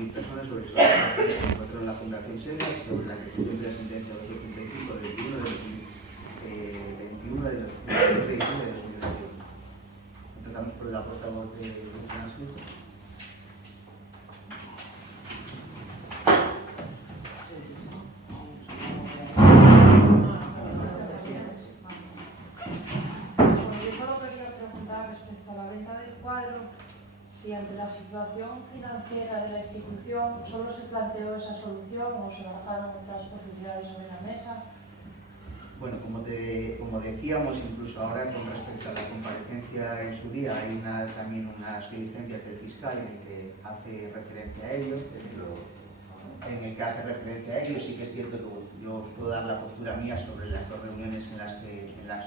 100.000 personas sobre los que se encontraron en la Fundación SEDAS sobre la ejecución de la sentencia 285 del 21 de 2021. Empezamos por la portavoz de Transcrito. Si ante la situación financiera de la institución solo se planteó esa solución o se bajaron otras posibilidades sobre la mesa. Bueno, como decíamos, incluso ahora con respecto a la comparecencia en su día, hay también unas diligencias del fiscal en el que hace referencia a ello. Sí que es cierto que yo os puedo dar la postura mía sobre las dos reuniones en las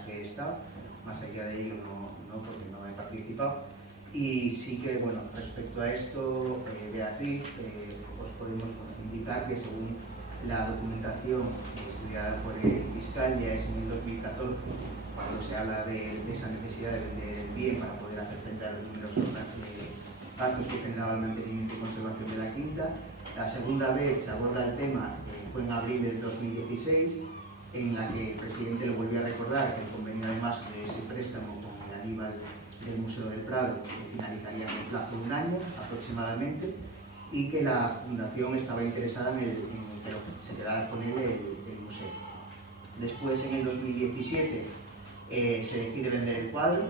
que he estado. Más allá de ello no porque no he participado. Y sí que, bueno, respecto a esto, Beatriz, os podemos indicar que según la documentación estudiada por el fiscal, ya es en el 2014 cuando se habla de esa necesidad de vender el bien para poder hacer frente a los numerosos gastos que generaba el mantenimiento y conservación de la quinta. La segunda vez se aborda el tema, fue en abril del 2016, en la que el presidente lo volvió a recordar que el convenio, además de ese préstamo con el Aníbal del Museo del Prado, que finalizaría en el plazo de un año aproximadamente, y que la Fundación estaba interesada en que se quedara con él el museo. Después, en el 2017, se decide vender el cuadro,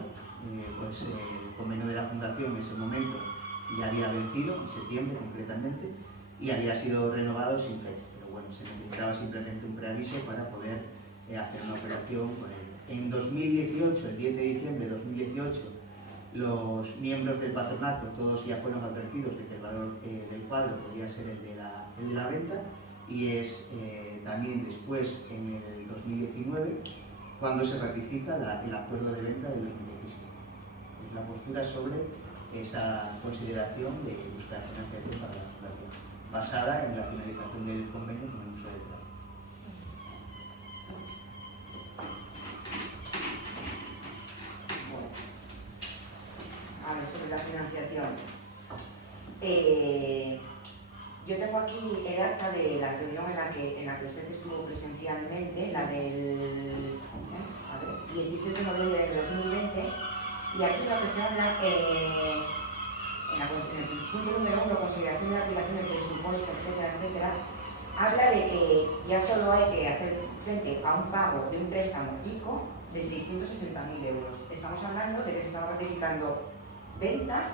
pues el convenio de la Fundación en ese momento ya había vencido, en septiembre concretamente, y había sido renovado sin fecha. Pero bueno, se necesitaba simplemente un preaviso para poder hacer una operación con él. En 2018, el 10 de diciembre de 2018, los miembros del patronato todos ya fueron advertidos de que el valor del cuadro podía ser el de la venta, y es también después, en el 2019, cuando se ratifica el acuerdo de venta del 2017. Es la postura sobre esa consideración de buscar financiación para la fundación, basada en la finalización del convenio con el Museo del Prado. A ver, sobre la financiación. Yo tengo aquí el acta de la reunión en la que usted estuvo presencialmente, la del 16 de noviembre de 2020, y aquí lo que se habla, en el punto número 1, consideración de la aplicación del presupuesto, etcétera, etcétera, habla de que ya solo hay que hacer frente a un pago de un préstamo ICO de 660.000 euros. Estamos hablando de que se está ratificando venta,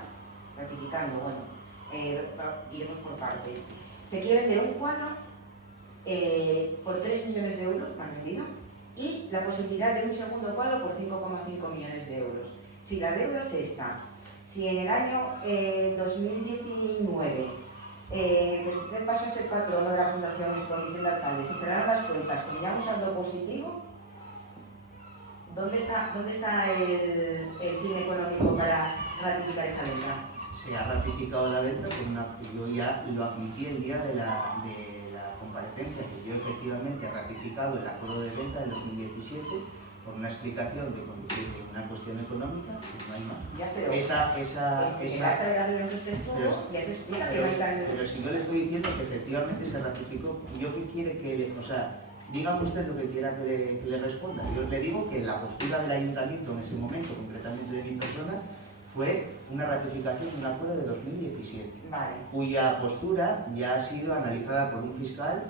iremos por partes. Se quiere vender un cuadro por 3 millones de euros, más vendido, y la posibilidad de un segundo cuadro por 5,5 millones de euros. Si la deuda es esta, si en el año 2019 pues usted pasó a ser patrono de la Fundación en su condición de alcalde, se cerraron las cuentas con ya un saldo positivo, ¿dónde está el fin económico para ratificar esa venta? Se ha ratificado la venta, yo ya lo admití el día de la comparecencia, que yo efectivamente he ratificado el acuerdo de venta del 2017 por una explicación de una cuestión económica, pues no hay más. Ya, pero el acta de la reunión que usted estuvo ya se explica que no hay tal... Pero si yo le estoy diciendo que efectivamente se ratificó, ¿yo qué quiere que dígame usted lo que quiera que le responda? Yo le digo que la postura del ayuntamiento en ese momento, concretamente de mi persona, fue una ratificación de un acuerdo de 2017, vale, cuya postura ya ha sido analizada por un fiscal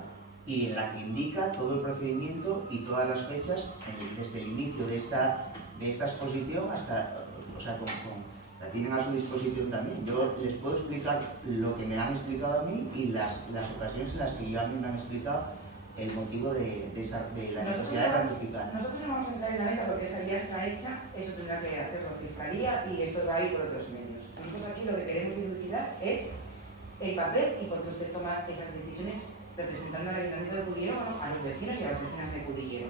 y en la que indica todo el procedimiento y todas las fechas desde el inicio de esta exposición hasta, la tienen a su disposición también. Yo les puedo explicar lo que me han explicado a mí y las ocasiones en las que ya a mí me han explicado el motivo de la necesidad de ratificar. Nosotros no vamos a entrar en la venta porque esa ya está hecha, eso tendrá que hacer la Fiscalía y esto va a ir por otros medios. Nosotros aquí lo que queremos dilucidar es el papel y por qué usted toma esas decisiones representando al Ayuntamiento de Cudillero, a los vecinos y a las vecinas de Cudillero.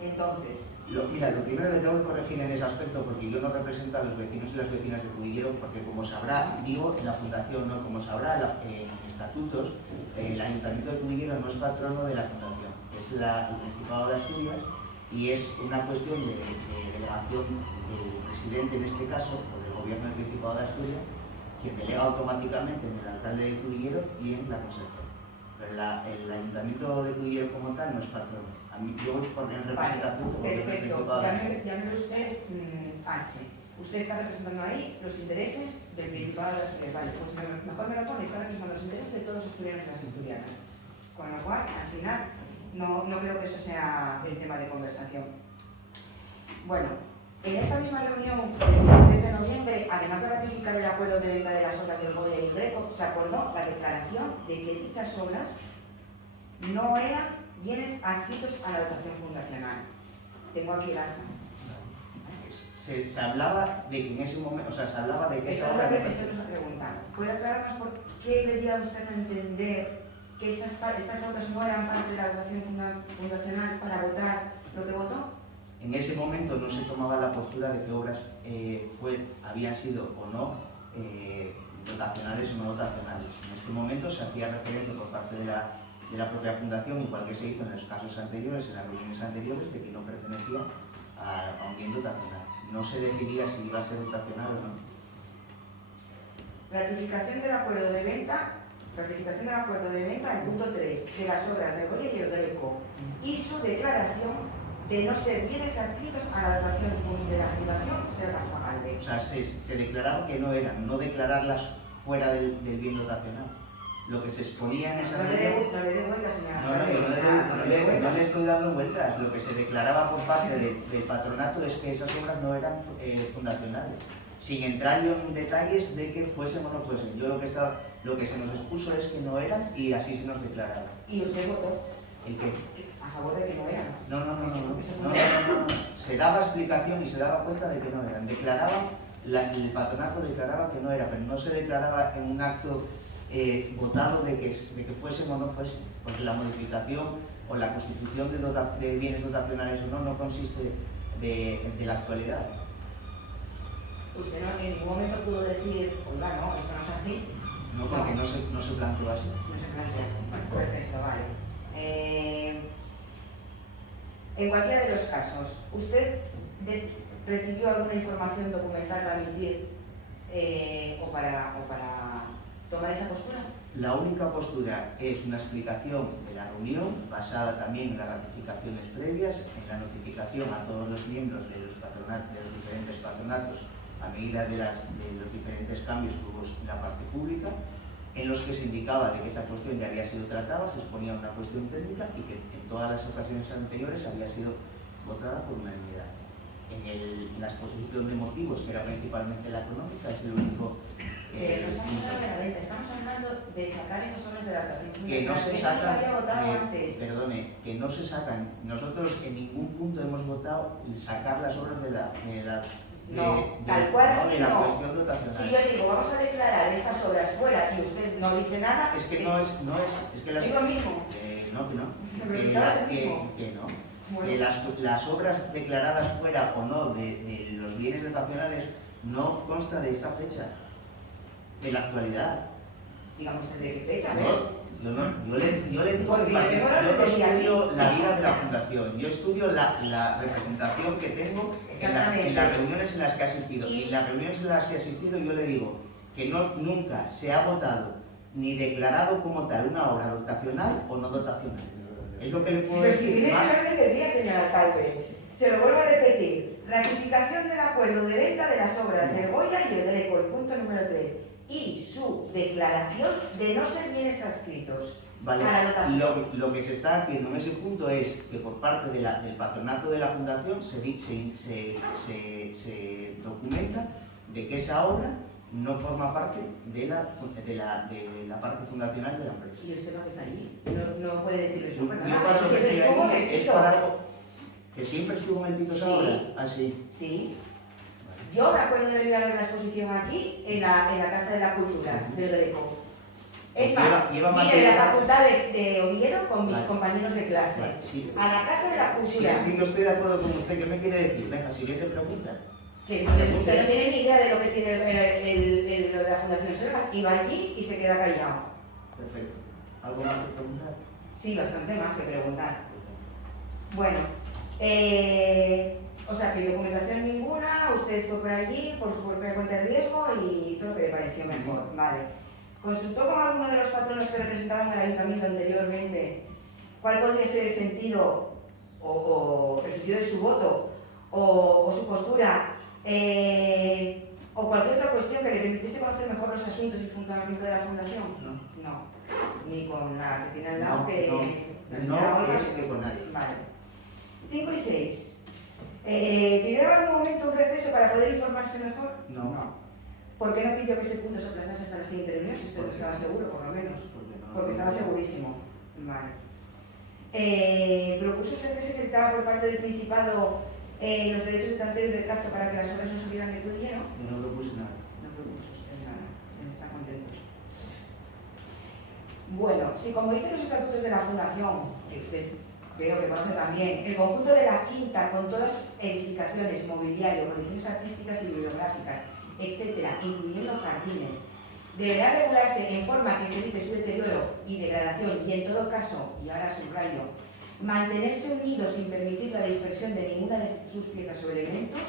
Entonces... Mira, lo primero que tengo que corregir en ese aspecto, porque yo no represento a los vecinos y las vecinas de Cudillero, porque como sabrá, digo en la fundación, no, como sabrá en estatutos, el Ayuntamiento de Cudillero no es patrono de la fundación, es el Principado de Asturias, y es una cuestión de delegación del presidente en este caso, o del gobierno del Principado de Asturias, quien delega automáticamente en el alcalde de Cudillero y en la consejera. Pero el ayuntamiento de Cudillero como tal no es patrono. A mí, yo por en representación como Perfecto, llámelo usted H. Usted está representando ahí los intereses del Principado de Asturias. Vale, pues mejor me lo pone, está representando los intereses de todos los asturianos y las asturianas. Con lo cual, al final, no creo que eso sea el tema de conversación. Bueno, en esta misma reunión del 16 de noviembre, además de ratificar el acuerdo de venta de las obras del Goya y Greco, se acordó la declaración de que dichas obras no eran bienes adscritos a la dotación fundacional. Tengo aquí el acta. Se hablaba de que en ese momento, o sea, se hablaba de que Esta es una pregunta. ¿Puede aclararnos por qué le dio a usted a entender que estas obras no eran parte de la dotación fundacional para votar lo que votó? En ese momento no se tomaba la postura de que obras habían sido o no dotacionales o no dotacionales. En este momento se hacía referencia por parte de la propia fundación, igual que se hizo en los casos anteriores, en las reuniones anteriores, de que no pertenecía a un bien dotacional. No se decidía si iba a ser dotacional o no. Ratificación del acuerdo de venta, el punto 3, de las obras de Goya y el Greco, y su declaración de no ser bienes adscritos a la dotación de la Fundación Sergas Magalde. O sea, se declaraba que no eran, no declararlas fuera del bien dotacional. Lo que se exponía en esa reunión... No le dé vueltas, señora. No le estoy dando vueltas. Lo que se declaraba por parte del patronato es que esas obras no eran fundacionales. Sin entrar yo en detalles de que fuesen o no fuesen. Yo lo que se nos expuso es que no eran y así se nos declaraba. ¿Y usted votó? ¿El qué? A favor de que no eran. No. Se daba explicación y se daba cuenta de que no eran. El patronato declaraba que no era, pero no se declaraba en un acto votado de que fuesen o no fuesen, porque la modificación o la constitución de bienes dotacionales o no consiste de la actualidad. Usted en ningún momento pudo decir, oiga, no, esto no es así. No, porque no se planteó así. No se plantea así. Perfecto, vale. En cualquiera de los casos, ¿usted recibió alguna información documental para emitir o para tomar esa postura? La única postura es una explicación de la reunión, basada también en las ratificaciones previas, en la notificación a todos los miembros de los diferentes patronatos a medida de los diferentes cambios que hubo en la parte pública, en los que se indicaba de que esa cuestión ya había sido tratada, se exponía una cuestión técnica y que en todas las ocasiones anteriores había sido votada por unanimidad. En la exposición de motivos, que era principalmente la económica, es el único... no estamos hablando de la venta, estamos hablando de sacar esas obras de la dotación fundacional. Que no se sacan, eso se había votado antes. Perdone, que no se sacan. Nosotros en ningún punto hemos votado sacar las obras de la cuestión dotacional. Si yo digo, vamos a declarar estas obras fuera y usted no dice nada... Es que no es que las... ¿Es lo mismo? Que no. Bueno. Que las obras declaradas fuera o no de los bienes dotacionales no consta de esta fecha, de la actualidad. Digamos, ¿de qué fecha? Yo le digo que yo no estudio la vida de la fundación, yo estudio la representación que tengo en las reuniones en las que he asistido. Y en las reuniones en las que he asistido yo le digo que nunca se ha votado ni declarado como tal una obra dotacional o no dotacional. Es lo que le puedo decir. Pero si viene a orden del día, señor alcalde, se lo vuelvo a repetir. Ratificación del acuerdo de venta de las obras del Goya y el Greco, el punto número 3. Y su declaración de no ser bienes adscritos a la dotación. Lo que se está haciendo en ese punto es que por parte del patronato de la fundación se documenta de que esa obra no forma parte de la parte fundacional de la empresa. ¿Y usted no está allí? No puede decir eso. Yo paso que estoy allí, es para algo que siempre estuvo en el pito esa obra. ¿Así? Sí. Yo me acuerdo de venir a ver la exposición aquí, en la Casa de la Cultura del Greco. Es más, vine de la Facultad de Oviedo con mis compañeros de clase. Sí. A la Casa de la Cultura. Sí, yo estoy de acuerdo con usted. ¿Qué me quiere decir? Venga, si te pregunta. Que usted no tiene ni idea de lo que tiene lo de la Fundación Sergas. Iba allí y se queda callado. Perfecto. ¿Algo más que preguntar? Sí, bastante más que preguntar. Bueno, O sea, que documentación ninguna, usted fue por allí por su propia cuenta de riesgo y hizo lo que le pareció mejor. Vale. ¿Consultó con alguno de los patronos que representaban al ayuntamiento anteriormente cuál podría ser el sentido o el sentido de su voto o su postura o cualquier otra cuestión que le permitiese conocer mejor los asuntos y funcionamiento de la fundación? No. Ni con la que tiene al lado No, es que con nadie. Vale. 5 y 6. ¿Pidió en algún momento un receso para poder informarse mejor? No. ¿Por qué no pidió que ese punto se aplazase hasta la siguiente reunión? Si usted no estaba seguro, por lo menos. Porque estaba segurísimo. Vale. ¿Propuso usted que se decretara por parte del Principado los derechos de tanteo y retracto para que las obras no subieran de Cudillero? No propuse nada. No propuso usted nada. Está contento. Bueno, si como dicen los estatutos de la Fundación, que usted creo que conoce también, el conjunto de la quinta con todas sus edificaciones, mobiliario, condiciones artísticas y bibliográficas, etcétera, incluyendo jardines, deberá regularse en forma que se evite su deterioro y degradación y en todo caso, y ahora subrayo, mantenerse unido sin permitir la dispersión de ninguna de sus piezas o elementos,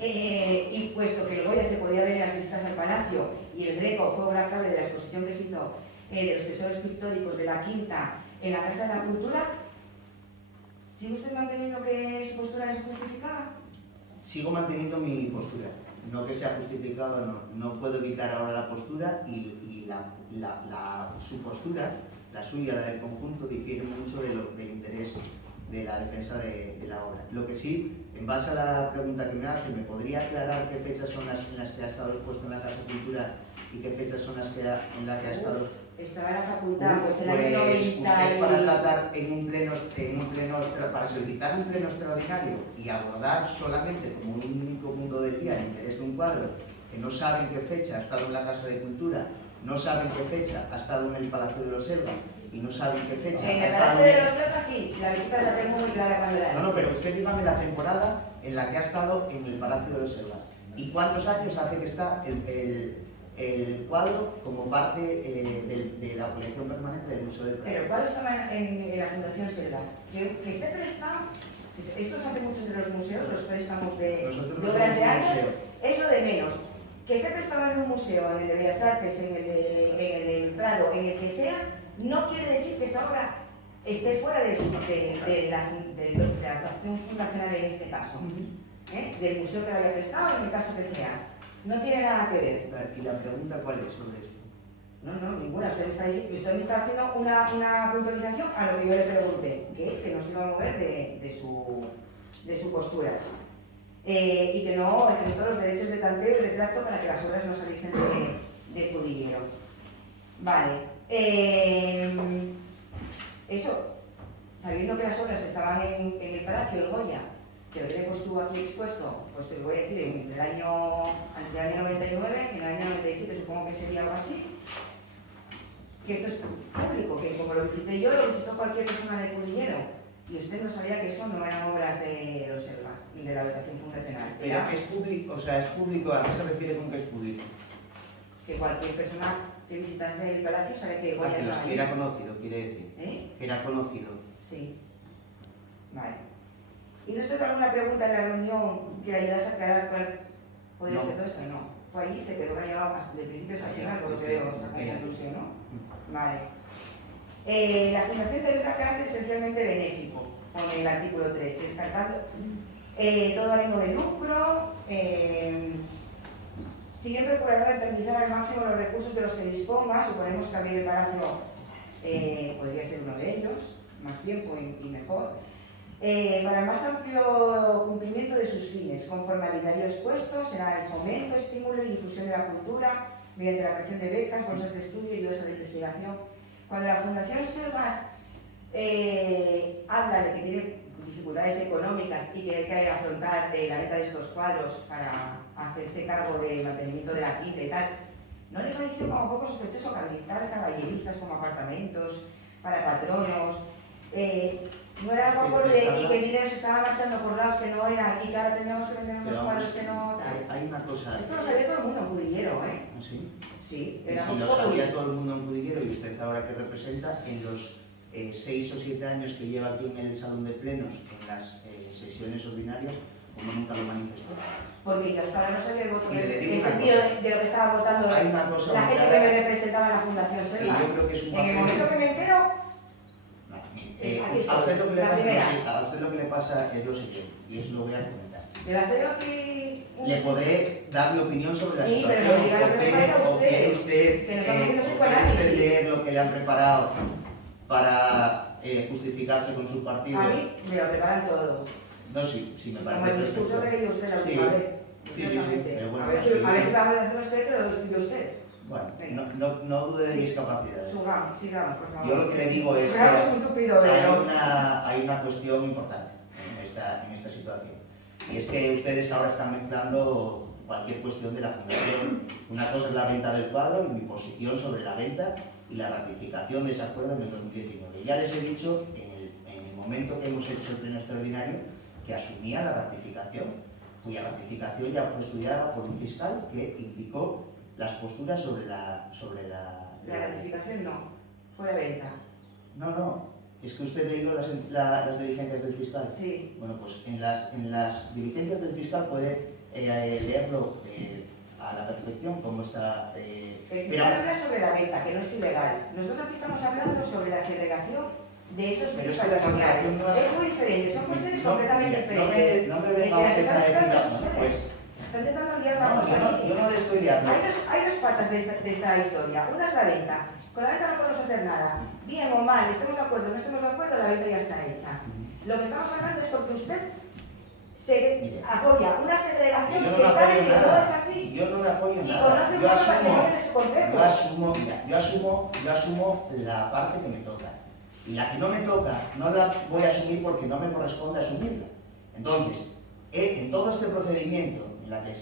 y puesto que el Goya se podía ver en las visitas al Palacio y el Greco fue obra clave de la exposición que se hizo de los tesoros pictóricos de la Quinta en la Casa de la Cultura, ¿sigue usted manteniendo que su postura es justificada? Sigo manteniendo mi postura. No que sea justificado, no puedo evitar ahora la postura y su postura, la suya, la del conjunto, difiere mucho del interés de la defensa de la obra. Lo que sí, en base a la pregunta que me hace, ¿me podría aclarar qué fechas son las en las que ha estado expuesto en la Casa de Cultura y qué fechas son las que en las que ha estado? Estaba en la facultad, pues el año 90 usted para tratar en un pleno, para solicitar un pleno extraordinario y abordar solamente como un único punto del día el interés de un cuadro que no saben qué fecha ha estado en la Casa de Cultura, no saben qué fecha ha estado en el Palacio de los Selva y no saben qué fecha en ha el estado Palacio de los Selva sí, la visita la tengo muy clara cuando era. No, pero usted dígame la temporada en la que ha estado en el Palacio de los Selva y cuántos años hace que está el cuadro como parte de la colección permanente del Museo del Prado. Pero ¿cuál estaba en la Fundación Selvas? Que esté prestado, esto se hace mucho entre los museos, los préstamos de obras de arte, es lo de menos. Que esté prestado en un museo, en el de Bellas Artes, en el del Prado, en el que sea, no quiere decir que esa obra esté fuera de la actuación fundacional en este caso, del museo que haya prestado, en el caso que sea. No tiene nada que ver. ¿Y la pregunta cuál es sobre esto? No, ninguna. Usted me está haciendo una puntualización a lo que yo le pregunté, que es que no se iba a mover de su postura. Y que no ejerció los derechos de tanteo y retracto para que las obras no saliesen de Cudillero. Vale. Eso, sabiendo que las obras estaban en el Palacio del Goya, que el Greco estuvo aquí expuesto, pues te lo voy a decir, antes del año 99, en el año 97 supongo que sería algo así, que esto es público, que como lo visité yo, lo visitó cualquier persona de Cudillero, y usted no sabía que eso no eran obras de los Selvas, ni de la dotación fundacional. Pero es público, o sea, es público, ¿a qué se refiere con que es público? Que cualquier persona que visitase el palacio sabe que Goya estaba que era conocido, quiere decir. Que era conocido. Sí. Vale. ¿Hizo usted alguna pregunta en la reunión que ayudase a aclarar cuál podría ser todo eso? No. Fue allí, se quedó callado hasta de principio hasta el final, porque veo esa conclusión, ¿no? Vale. La fundación tiene un carácter esencialmente benéfico, con el artículo 3, descartando todo ánimo de lucro, siempre procurará rentabilizar al máximo los recursos de los que disponga. Suponemos que abrir el palacio podría ser uno de ellos, más tiempo y mejor. Para el más amplio cumplimiento de sus fines, conforme al ideario expuesto, será el fomento, estímulo y difusión de la cultura mediante la creación de becas, bolsas de estudio y ayudas de investigación. Cuando la Fundación Selvas habla de que tiene dificultades económicas y que hay que afrontar la venta de estos cuadros para hacerse cargo del mantenimiento de la quinta y tal, ¿no le pareció como un poco sospechoso habilitar caballerizas como apartamentos para patronos? No era poco y que el dinero se estaba marchando por lados que no eran y que ahora teníamos que vender unos cuadros que no tal. Hay una cosa. Esto lo sabía todo el mundo en Cudillero, ¿eh? ¿Sí? Sí, Y era si lo sabía todo el mundo en Cudillero y usted ahora que representa, en los 6 o 7 años que lleva aquí en el Salón de Plenos, en las sesiones ordinarias, como nunca lo manifestó. Porque yo hasta ahora no sabía el voto, Y le digo el una sentido cosa. de lo que estaba votando Hay una cosa la muy gente que clara, me representaba en la Fundación que Selvas. yo creo que es un En el momento que me entero, a usted lo que le la pasa, primera. sí, a usted lo que le pasa es lo siguiente, y eso lo voy a comentar. me va a hacer aquí... Le podré dar mi opinión sobre la Sí, situación, pero no diga lo que le pasa a o quiere usted, que nos estamos haciendo usted psicoanálisis. leer lo que le han preparado para justificarse con su partido. A mí me lo preparan todo. No, sí, sí, me parece Como el discurso perfecto. que leí usted la Sí. última vez. Sí, Exactamente. pero bueno, a ver si va a hacer usted que lo escribe usted. Bueno, no dude de Sí. mis capacidades. Sigamos, por favor. Yo lo que le digo es Claro, es que un tupido, pero... hay una cuestión importante en esta situación. Y es que ustedes ahora están mezclando cualquier cuestión de la fundación. Una cosa es la venta del cuadro y mi posición sobre la venta y la ratificación de ese acuerdo en el 2019. Ya les he dicho en el momento que hemos hecho el pleno extraordinario que asumía la ratificación, cuya ratificación ya fue estudiada por un fiscal que indicó las posturas sobre la... La ratificación no, fue la venta. No, es que usted ha leído las diligencias del fiscal. Sí. Bueno, pues en las diligencias del fiscal puede leerlo a la perfección como está... El fiscal habla sobre la venta, que no es ilegal. Nosotros aquí estamos hablando sobre la segregación de esos Pero bienes es que la patrimoniales. segregación no Es muy diferente, son cuestiones no, completamente mira, diferentes. no me El que venga las usted está a decir mezclando es nada, usted. pues... Está intentando liar la No, cosa aquí. yo no le estoy liando. Hay dos patas de esta historia. Una es la venta. Con la venta no podemos hacer nada. Bien o mal, estemos de acuerdo o no estemos de acuerdo, la venta ya está hecha. Lo que estamos hablando es porque usted Mire, apoya una segregación yo no que le sabe apoyo que no nada. es así. Yo no le apoyo Si nada. conoce un Yo poco patrimonios de su concepto. yo asumo la parte que me toca. Y la que no me toca, no la voy a asumir porque no me corresponde asumirla. Entonces, en todo este procedimiento, en la que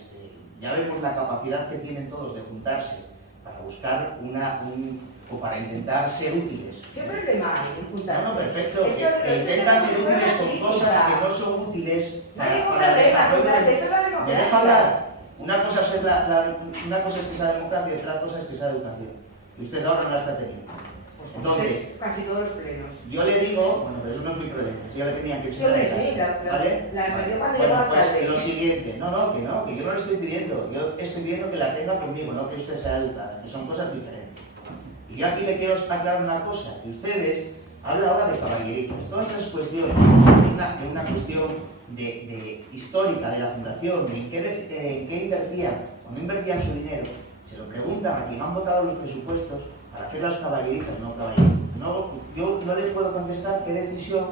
ya vemos la capacidad que tienen todos de juntarse para buscar o para intentar ser útiles. ¿Qué problema hay en juntarse? No, perfecto, Es que intentan ser útiles con cosas que no son útiles No hay ningún para el problema, desarrollo juntarse, de... eso es la ¿Me democracia. deja hablar? Una cosa es que sea democracia y otra cosa es que sea educación. Y usted ahora no la está teniendo. Entonces, casi todos los plenos. yo le digo, bueno, pero eso no es mi problema, eso ya le tenía que Sí, hombre, sí, ¿vale? la perdió cuando Bueno, llegó pues alcalde. lo siguiente, que yo no le estoy pidiendo, yo estoy pidiendo que la tenga conmigo, no que usted sea educada, que son cosas diferentes. Y yo aquí le quiero aclarar una cosa, que ustedes hablan ahora de caballeritas, todas esas cuestiones, de una cuestión histórica de la fundación, de en qué invertían o no invertían su dinero, se lo preguntan a quien han votado los presupuestos para hacer las caballeritas, no caballeritas. Yo no les puedo contestar qué decisión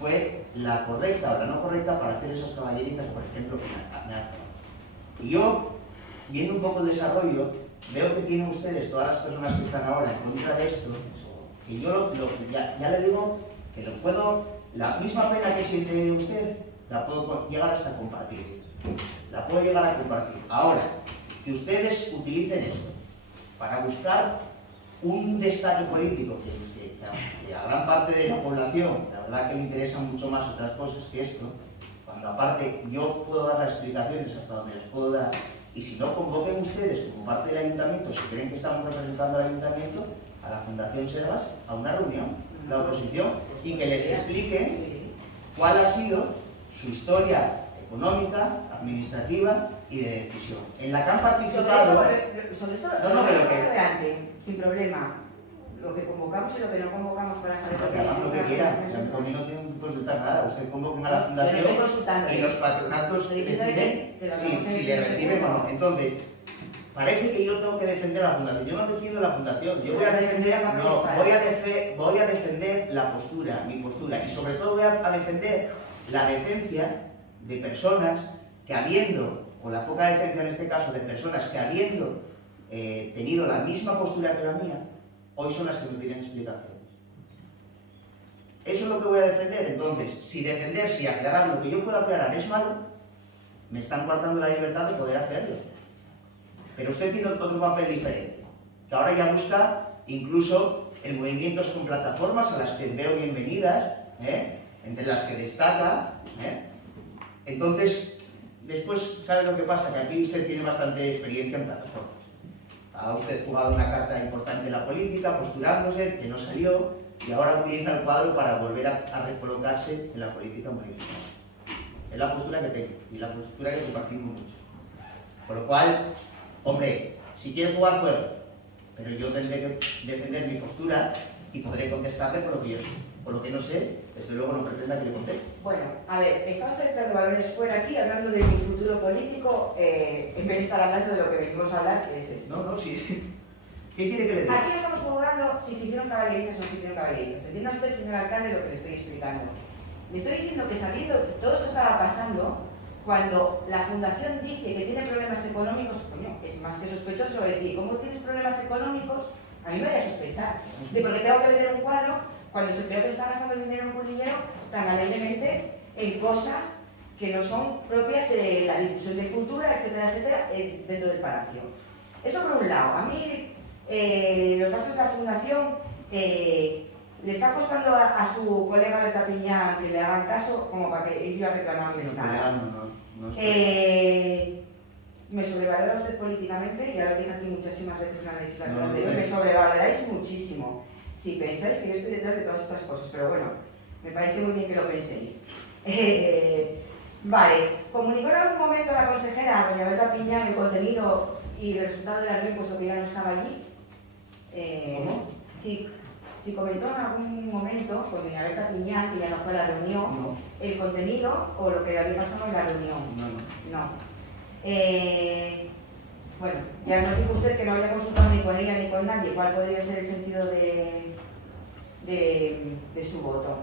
fue la correcta o la no correcta para hacer esas caballeritas, por ejemplo, con la. Y yo, viendo un poco el desarrollo, veo que tienen ustedes, todas las personas que están ahora en contra de esto, que yo ya le digo que lo puedo, la misma pena que siente usted, la puedo llegar hasta compartir. La puedo llegar a compartir. Ahora, que ustedes utilicen esto para buscar un destaque político que a gran parte de la población, la verdad que le interesan mucho más otras cosas que esto, cuando aparte yo puedo dar las explicaciones hasta donde les puedo dar, y si no, convoquen ustedes como parte del ayuntamiento, si creen que estamos representando al ayuntamiento, a la Fundación Selvas, a una reunión, la oposición, y que les expliquen cuál ha sido su historia económica, administrativa y de decisión. En la que han participado... Sobre esto No, lo pero vamos que... adelante, sin problema. Lo que convocamos y lo que no convocamos para saber Porque hagan lo que quieran, a mí no tienen que consultar nada, usted convoquen a la fundación y los patronatos deciden si le reciben o no. Entonces, parece que yo tengo que defender a la fundación. Yo no defiendo la fundación, yo voy a defender la postura, mi postura, y sobre todo voy a defender la decencia de personas que habiendo, o la poca decencia en este caso, de personas que habiendo tenido la misma postura que la mía, hoy son las que me piden explicación. Eso es lo que voy a defender. Entonces, si aclarar lo que yo puedo aclarar es malo, me están guardando la libertad de poder hacerlo. Pero usted tiene otro papel diferente, que ahora ya busca incluso en movimientos con plataformas a las que veo bienvenidas, entre las que destaca. Entonces, después, ¿sabe lo que pasa? Que aquí usted tiene bastante experiencia en plataformas. Ha usted jugado una carta importante en la política, postulándose, que no salió, y ahora utiliza el cuadro para volver a recolocarse en la política municipal. Es la postura que tengo y la postura que compartimos mucho. Por lo cual, hombre, si quiere jugar, juego, pero yo tendré que defender mi postura y podré contestarle por lo que yo sé. Por lo que no sé, desde luego no pretenda que le conteste. Bueno, a ver, está usted echando balones fuera aquí, hablando de mi futuro político, en vez de estar hablando de lo que venimos a hablar, que es esto. No, sí. ¿Qué quiere que le diga? Aquí no estamos jugando si se hicieron caballeritas o no se hicieron caballeritas. Entienda usted, señor alcalde, lo que le estoy explicando. Le estoy diciendo que sabiendo que todo esto estaba pasando, cuando la fundación dice que tiene problemas económicos, coño, es más que sospechoso decir, ¿cómo tienes problemas económicos? A mí me haría sospechar. De por qué tengo que vender un cuadro cuando se veo que se está gastando el dinero en un dinero tan alegremente en cosas que no son propias de la difusión de cultura, etcétera, etcétera, dentro del palacio. Eso por un lado. A mí los gastos de la fundación le está costando a su colega Berta Piñán que le hagan caso como para que ellos reclamarles nada. No, Me sobrevalora usted políticamente, ya lo dije aquí muchísimas veces en la legislatura No, anterior, me sobrevaloráis muchísimo si pensáis que yo estoy detrás de todas estas cosas, pero bueno, me parece muy bien que lo penséis. Vale, comunicó en algún momento a la consejera, doña Berta Piñán, el contenido y el resultado de la reunión, puesto que ya no estaba allí. ¿Cómo? Si comentó en algún momento con doña Berta Piñán, que ya no fue a la reunión, el contenido o lo que había pasado en la reunión. No. Bueno, ya nos dijo usted que no había consultado ni con ella ni con nadie cuál podría ser el sentido de su voto.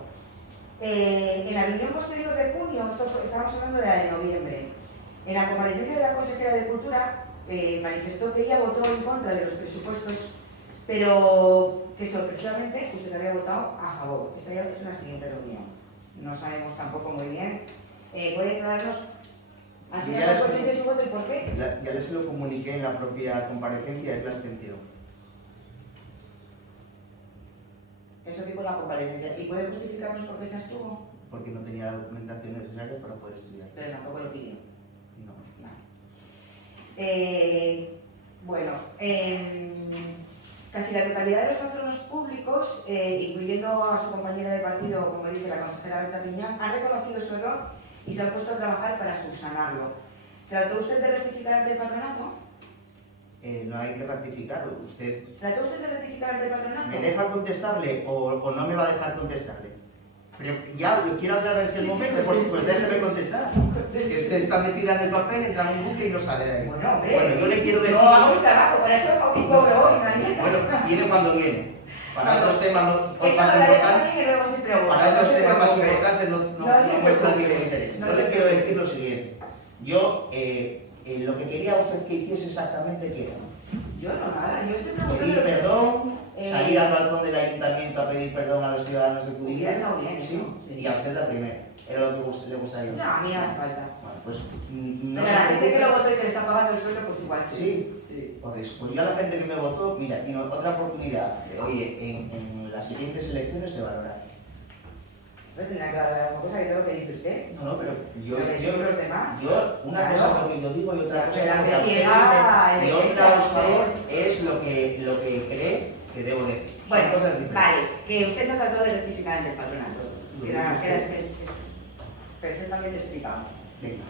En la reunión posterior de junio, estábamos hablando de la de noviembre, en la comparecencia de la consejera de Cultura manifestó que ella votó en contra de los presupuestos, pero que sorpresivamente usted había votado a favor. Esta ya es la siguiente reunión. No sabemos tampoco muy bien. ¿Puede aclararnos al final cuál fue el sentido de su voto y por qué? Ya les lo comuniqué en la propia comparecencia, es la abstención. Eso dijo la comparecencia. ¿Y puede justificarnos por qué se abstuvo? Porque no tenía la documentación necesaria para poder estudiar. Pero tampoco lo pidió. No. Bueno, casi la totalidad de los patronos públicos, incluyendo a su compañera de partido, como dice la consejera Berta Piñán, han reconocido su error y se han puesto a trabajar para subsanarlo. ¿Trató usted de rectificar ante el patronato? No hay que ratificarlo. Usted ¿Trató usted de rectificar ante el patronato? ¿me deja contestarle o no me va a dejar contestarle? Pero ya, yo quiero hablar en este momento, pues déjeme contestar. Que usted está metida en el papel, entra en un bucle y no sale de ahí. Bueno, hombre, Bueno, yo le quiero decir... no hago mi trabajo, para eso hago mi pobre hoy, María. Bueno, viene cuando viene. Para otros temas más importantes, para otros temas más importantes no muestra ningún interés. Yo le quiero decir lo siguiente. Yo, lo que quería usted que hiciese exactamente, ¿qué era? Yo no, nada, yo estoy Pedir perdón, salir al balcón del ayuntamiento a pedir perdón a los ciudadanos de Cudillén. Hubiera estado bien, eso. Sí. Y a usted la primera. Era lo que le gustaría. No, a mí no hace falta. Bueno, pues no. Pero a la gente que lo votó y que le está pagando el sueldo, pues igual sí. Sí. Por eso, pues yo a la gente que me votó, mira, tiene otra oportunidad de, oye, en las siguientes elecciones de valorar. Pues tendrá que valorar una cosa y todo lo que dice usted. No, pero yo, los demás. una cosa es lo que yo digo y otra cosa es lo que a usted ciega, dice, y otra es lo que cree que debo decir. Bueno, Son cosas diferentes. vale, que usted no trató de rectificar en el patronato. Queda perfectamente explicado. Venga.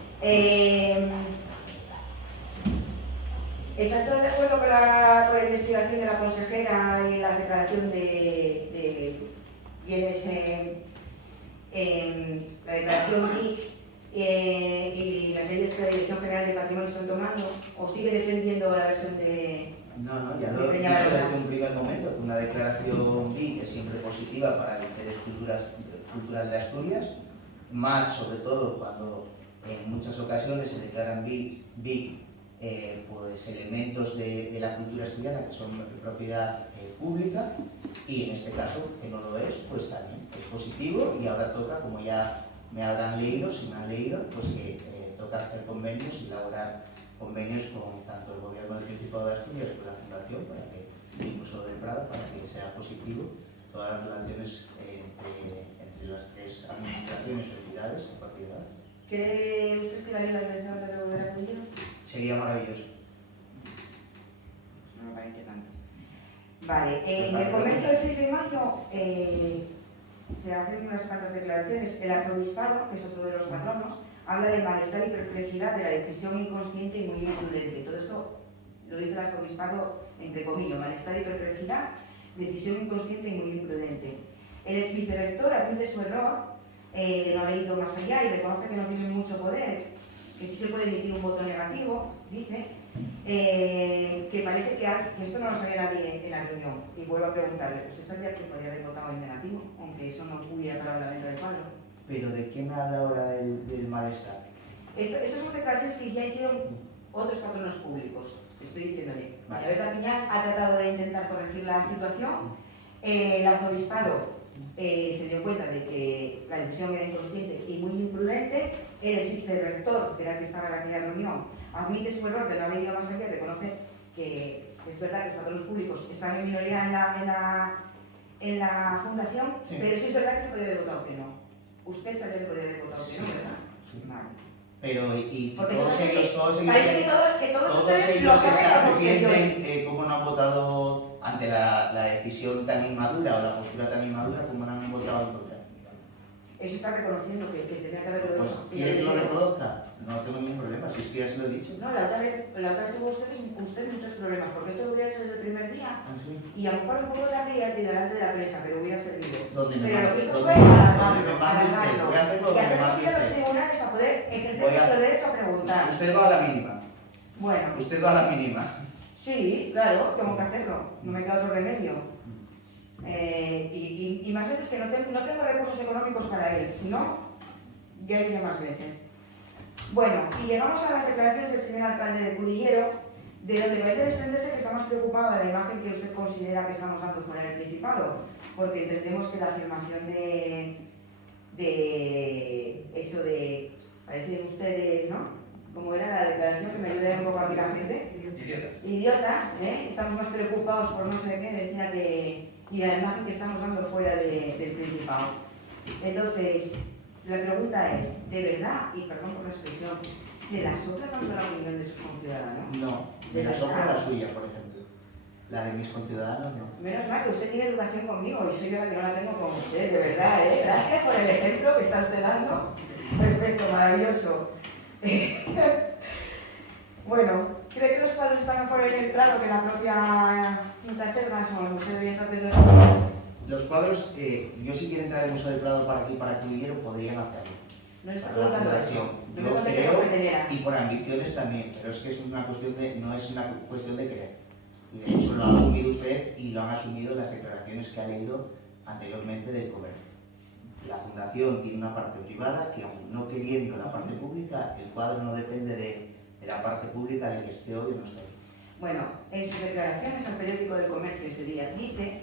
¿Estás todo de acuerdo con la investigación de la consejera y la declaración de bienes la declaración BIC y las leyes que la Dirección General de Patrimonio están tomando? ¿O sigue defendiendo la versión de...? No, ya lo he dicho desde un primer momento, que una declaración BIC es siempre positiva para diferentes culturas de Asturias, más sobre todo cuando en muchas ocasiones se declaran BIC pues elementos de la cultura asturiana que son de propiedad pública, y en este caso, que no lo es, pues también es positivo, y ahora toca, como ya me habrán leído, si me han leído, pues que toca hacer convenios y elaborar convenios con tanto el gobierno del Principado de Asturias como la Fundación, para que, incluso del Prado, para que sea positivo todas las relaciones entre las tres administraciones o entidades a partir de ahora. ¿Cree usted que la ley de la organización de volver a Cudillén? Sería maravilloso. No lo parece tanto. Vale, en el comercio del 6 de mayo se hacen unas cuantas declaraciones. El arzobispado, que es otro de los patronos, habla de malestar y perplejidad de la decisión inconsciente y muy imprudente. Todo esto lo dice el arzobispado, entre comillas, malestar y perplejidad, decisión inconsciente y muy imprudente. El ex vicerrector admite su error de no haber ido más allá y reconoce que no tiene mucho poder, que sí se puede emitir un voto negativo, dice, que parece que esto no lo sabía nadie en la reunión. Y vuelvo a preguntarle, ¿usted sabía que podría haber votado en negativo, aunque eso no hubiera parado la venta del cuadro? ¿Pero de quién habla ahora del malestar? Estas son declaraciones que ya hicieron otros patronos públicos. Estoy diciéndole, María Berta Piñar ha tratado de intentar corregir la situación, el arzobispado se dio cuenta de que la decisión era inconsciente y muy imprudente, el ex vicerrector, que era el que estaba en aquella reunión, admite su error de no haber ido más allá y reconoce que es verdad que los patronos públicos están en minoría en la fundación, sí, pero sí es verdad que se podría haber votado que no. Usted sabía que podría haber votado que no, ¿verdad? Sí. Vale. Pero, y Porque todos ellos, parece que todos ustedes ellos lo que se saben a arrepienten, posteriori. cómo no han votado ante la decisión tan inmadura o la postura tan inmadura, cómo no han votado en contra. Eso está reconociendo que tenía que haberlo Pues, hecho. ¿quiere que lo reconozca? No tengo ningún problema, si es que ya se lo he dicho. No, la otra vez tuvo usted muchos problemas, porque esto lo hubiera hecho desde el primer día, ¿Ah, sí? y a lo mejor un poco tarde y delante de la prensa, pero hubiera servido. ¿Dónde me Pero lo mande? que hizo ¿Dónde fue me alargarlo, mande usted? Voy a hacer lo y que me hacer mande posible a los usted. tribunales para poder ejercer Voy a- nuestro derecho a preguntar. Usted va a la mínima. Bueno, Usted va a la mínima. sí, claro, tengo que hacerlo, no me queda otro remedio. Y más veces que no tengo recursos económicos para ir, si no, ya iría más veces. Bueno, y llegamos a las declaraciones del señor alcalde de Cudillero, de donde parece desprenderse que está más preocupado de la imagen que usted considera que estamos dando fuera del Principado, porque entendemos que la afirmación de eso de, parecen ustedes, ¿no? Como era la declaración, que me ayude un poco aquí la gente. Idiotas, ¿eh? Estamos más preocupados por no sé qué, decía que, y la imagen que estamos dando fuera del Principado. Entonces, la pregunta es, ¿de verdad, y perdón por la expresión, se la sopla tanto la opinión de sus conciudadanos? No, me la sopla la suya, por ejemplo. La de mis conciudadanos no. Menos mal que usted tiene educación conmigo y soy yo la que no la tengo con usted, de verdad, ¿eh? Gracias por el ejemplo que está usted dando. Perfecto, maravilloso. Bueno, ¿cree que los cuadros están mejor en el Prado que en la propia Quinta Servas o el Museo de Bellas Artes de Asturias? Los cuadros, yo si quiero entrar al Museo del Prado para aquí, para Cudillero, podrían hacerlo. No le está Para la preguntando fundación. eso. No me Yo conteste creo, por peteneras. y por ambiciones también, pero es que es una cuestión de, no es una cuestión de querer. Y de hecho lo ha asumido usted y lo han asumido las declaraciones que ha leído anteriormente del comercio. La fundación tiene una parte privada que, aun no queriendo la parte pública, el cuadro no depende de la parte pública del que esté hoy o no esté hoy. Bueno, en sus declaraciones al periódico de Comercio ese día dice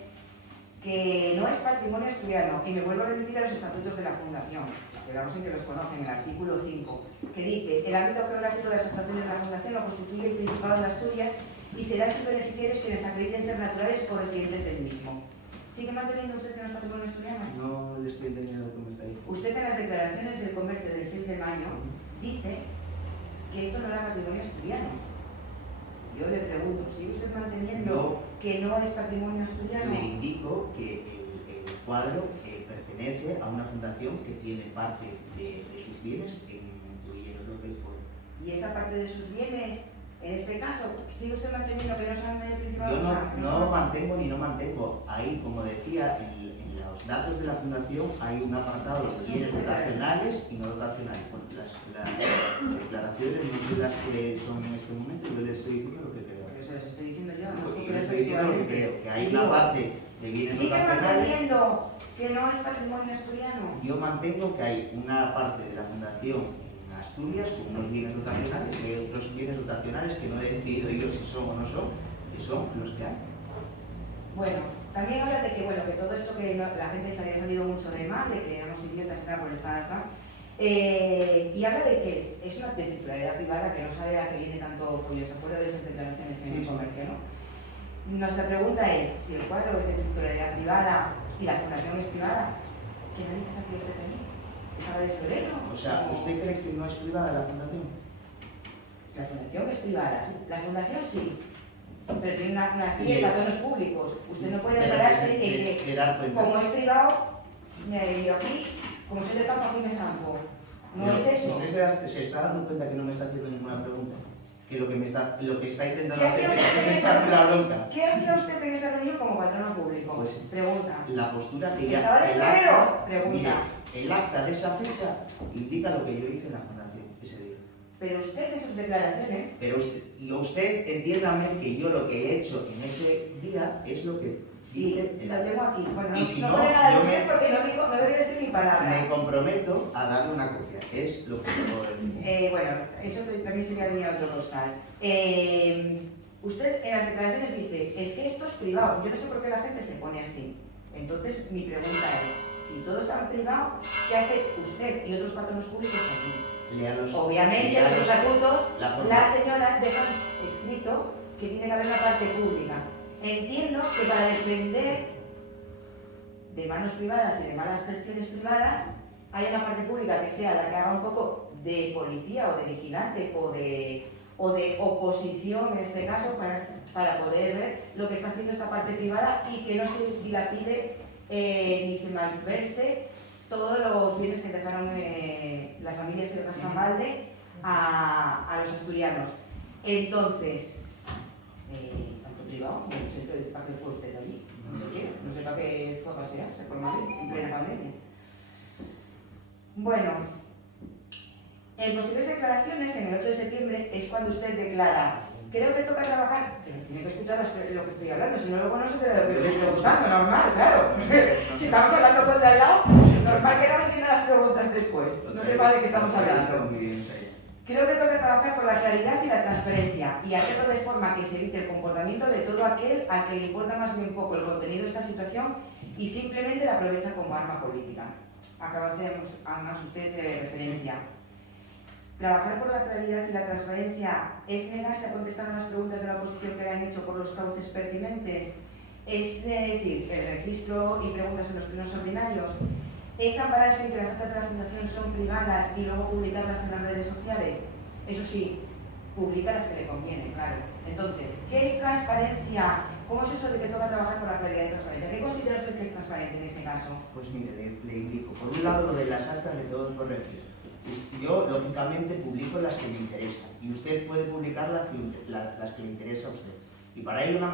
que no es patrimonio asturiano, y me vuelvo a remitir a los estatutos de la Fundación, quedamos en que los conocen, el artículo 5, que dice: el ámbito geográfico de las actuaciones de la Fundación lo constituye el Principado de Asturias y será a sus beneficiarios quienes acrediten ser naturales o residentes del mismo. ¿Sigue manteniendo usted que no es patrimonio asturiano? No le estoy entendiendo lo que me está diciendo. Usted en las declaraciones del Comercio del 6 de mayo dice que esto no era patrimonio asturiano. Yo le pregunto, ¿sigue usted manteniendo que no es patrimonio asturiano? Le indico que el cuadro pertenece a una fundación que tiene parte de sus bienes en Cudillero, lo que es por... Y esa parte de sus bienes, en este caso, ¿sigue usted manteniendo que no son el Principado? Yo O sea, no mantengo ni no mantengo. Ahí, como decía, en los datos de la fundación hay un apartado de bienes dotacionales y no dotacionales. Bueno, las declaraciones no son las que son en este momento, yo les estoy diciendo lo que creo. Pero se los estoy diciendo yo, no Yo les estoy diciendo lo que creo, que hay una parte de bienes ¿sigue dotacionales. manteniendo que no es patrimonio asturiano? Yo mantengo que hay una parte de la fundación en Asturias con unos bienes dotacionales y hay otros bienes dotacionales que no he decidido yo si son o no son, que son los que hay. Bueno, también habla de que, bueno, que todo esto que la gente se había salido mucho de mal, de que éramos idiotas y tal por estar acá, y habla de que es una de titularidad privada, que no sabe a qué viene tanto follo, se acuerda de esas declaraciones en el comercio, ¿no? Nuestra pregunta es, si el cuadro es de titularidad privada y la fundación es privada, ¿qué narices hace usted allí? ¿Estaba de florero? O sea, ¿usted cree que no es privada la fundación? La fundación es privada, la fundación sí. pero tiene una serie de patronos públicos. Usted no puede Pero pararse que dar cuenta. como es privado, yo aquí, como soy de campo, aquí me zampo. No Pero es eso. Usted se está dando cuenta que no me está haciendo ninguna pregunta. Que lo que está intentando ¿Qué hacer hacía usted es echarme la bronca. ¿Qué hacía usted en esa reunión como patrono público? Pues, pregunta. La postura que ¿Estaba ya. de El febrero? acta, Pregunta. mire, el acta de esa fecha indica lo que yo hice en la fundación ese día. Pero usted en sus declaraciones, Pero usted entiéndame que yo lo que he hecho en ese día es lo que sí, dice el lo acta. tengo aquí. Bueno, Y si no no, pone nada de yo usted porque no dijo, no debería decir ni palabra. Me comprometo a darle una copia. Es lo que puedo decir. Bueno, eso también sería de otro costal. Usted en las declaraciones dice, es que esto es privado. Yo no sé por qué la gente se pone así. Entonces, mi pregunta es, si todo está en privado, ¿qué hace usted y otros patronos públicos aquí? Léalos. Obviamente, en los estatutos, la forma. las señoras dejan escrito que tiene que haber una parte pública. Entiendo que para defender de manos privadas y de malas gestiones privadas, hay una parte pública que sea la que haga un poco de policía o de vigilante o de oposición, en este caso, para poder ver lo que está haciendo esta parte privada y que no se dilapide ni se malverse todos los bienes que dejaron las familias de Rascamalde a los asturianos. Entonces, tanto privado, no sé para qué fue usted allí, no sé para qué fue a pasearse por Madrid en plena pandemia. Bueno, en posteriores declaraciones, en el 8 de septiembre, es cuando usted declara: creo que toca trabajar, tiene que escuchar lo que estoy hablando, si no luego no se queda lo que estoy preguntando, normal, claro. Si estamos hablando contra el lado, normal que no me entiendan las preguntas después, no sepa de qué estamos hablando. Creo que toca trabajar por la claridad y la transparencia y hacerlo de forma que se evite el comportamiento de todo aquel al que le importa más bien poco el contenido de esta situación y simplemente la aprovecha como arma política. Acaba de hacer usted referencia. Trabajar por la claridad y la transparencia es negarse a contestar a las preguntas de la oposición que le han hecho por los cauces pertinentes, es decir, el registro y preguntas en los plenos ordinarios, es ampararse en que las actas de la Fundación son privadas y luego publicarlas en las redes sociales. Eso sí, publica las que le conviene, claro. Entonces, ¿qué es transparencia? ¿Cómo es eso de que toca trabajar por la claridad y transparencia? ¿Qué considera usted que es transparente en este caso? Pues mire, le indico. Por un lado, lo de las actas de todos los registros. Yo, lógicamente, publico las que me interesan y usted puede publicar las que le interesa a usted. Y para ello nada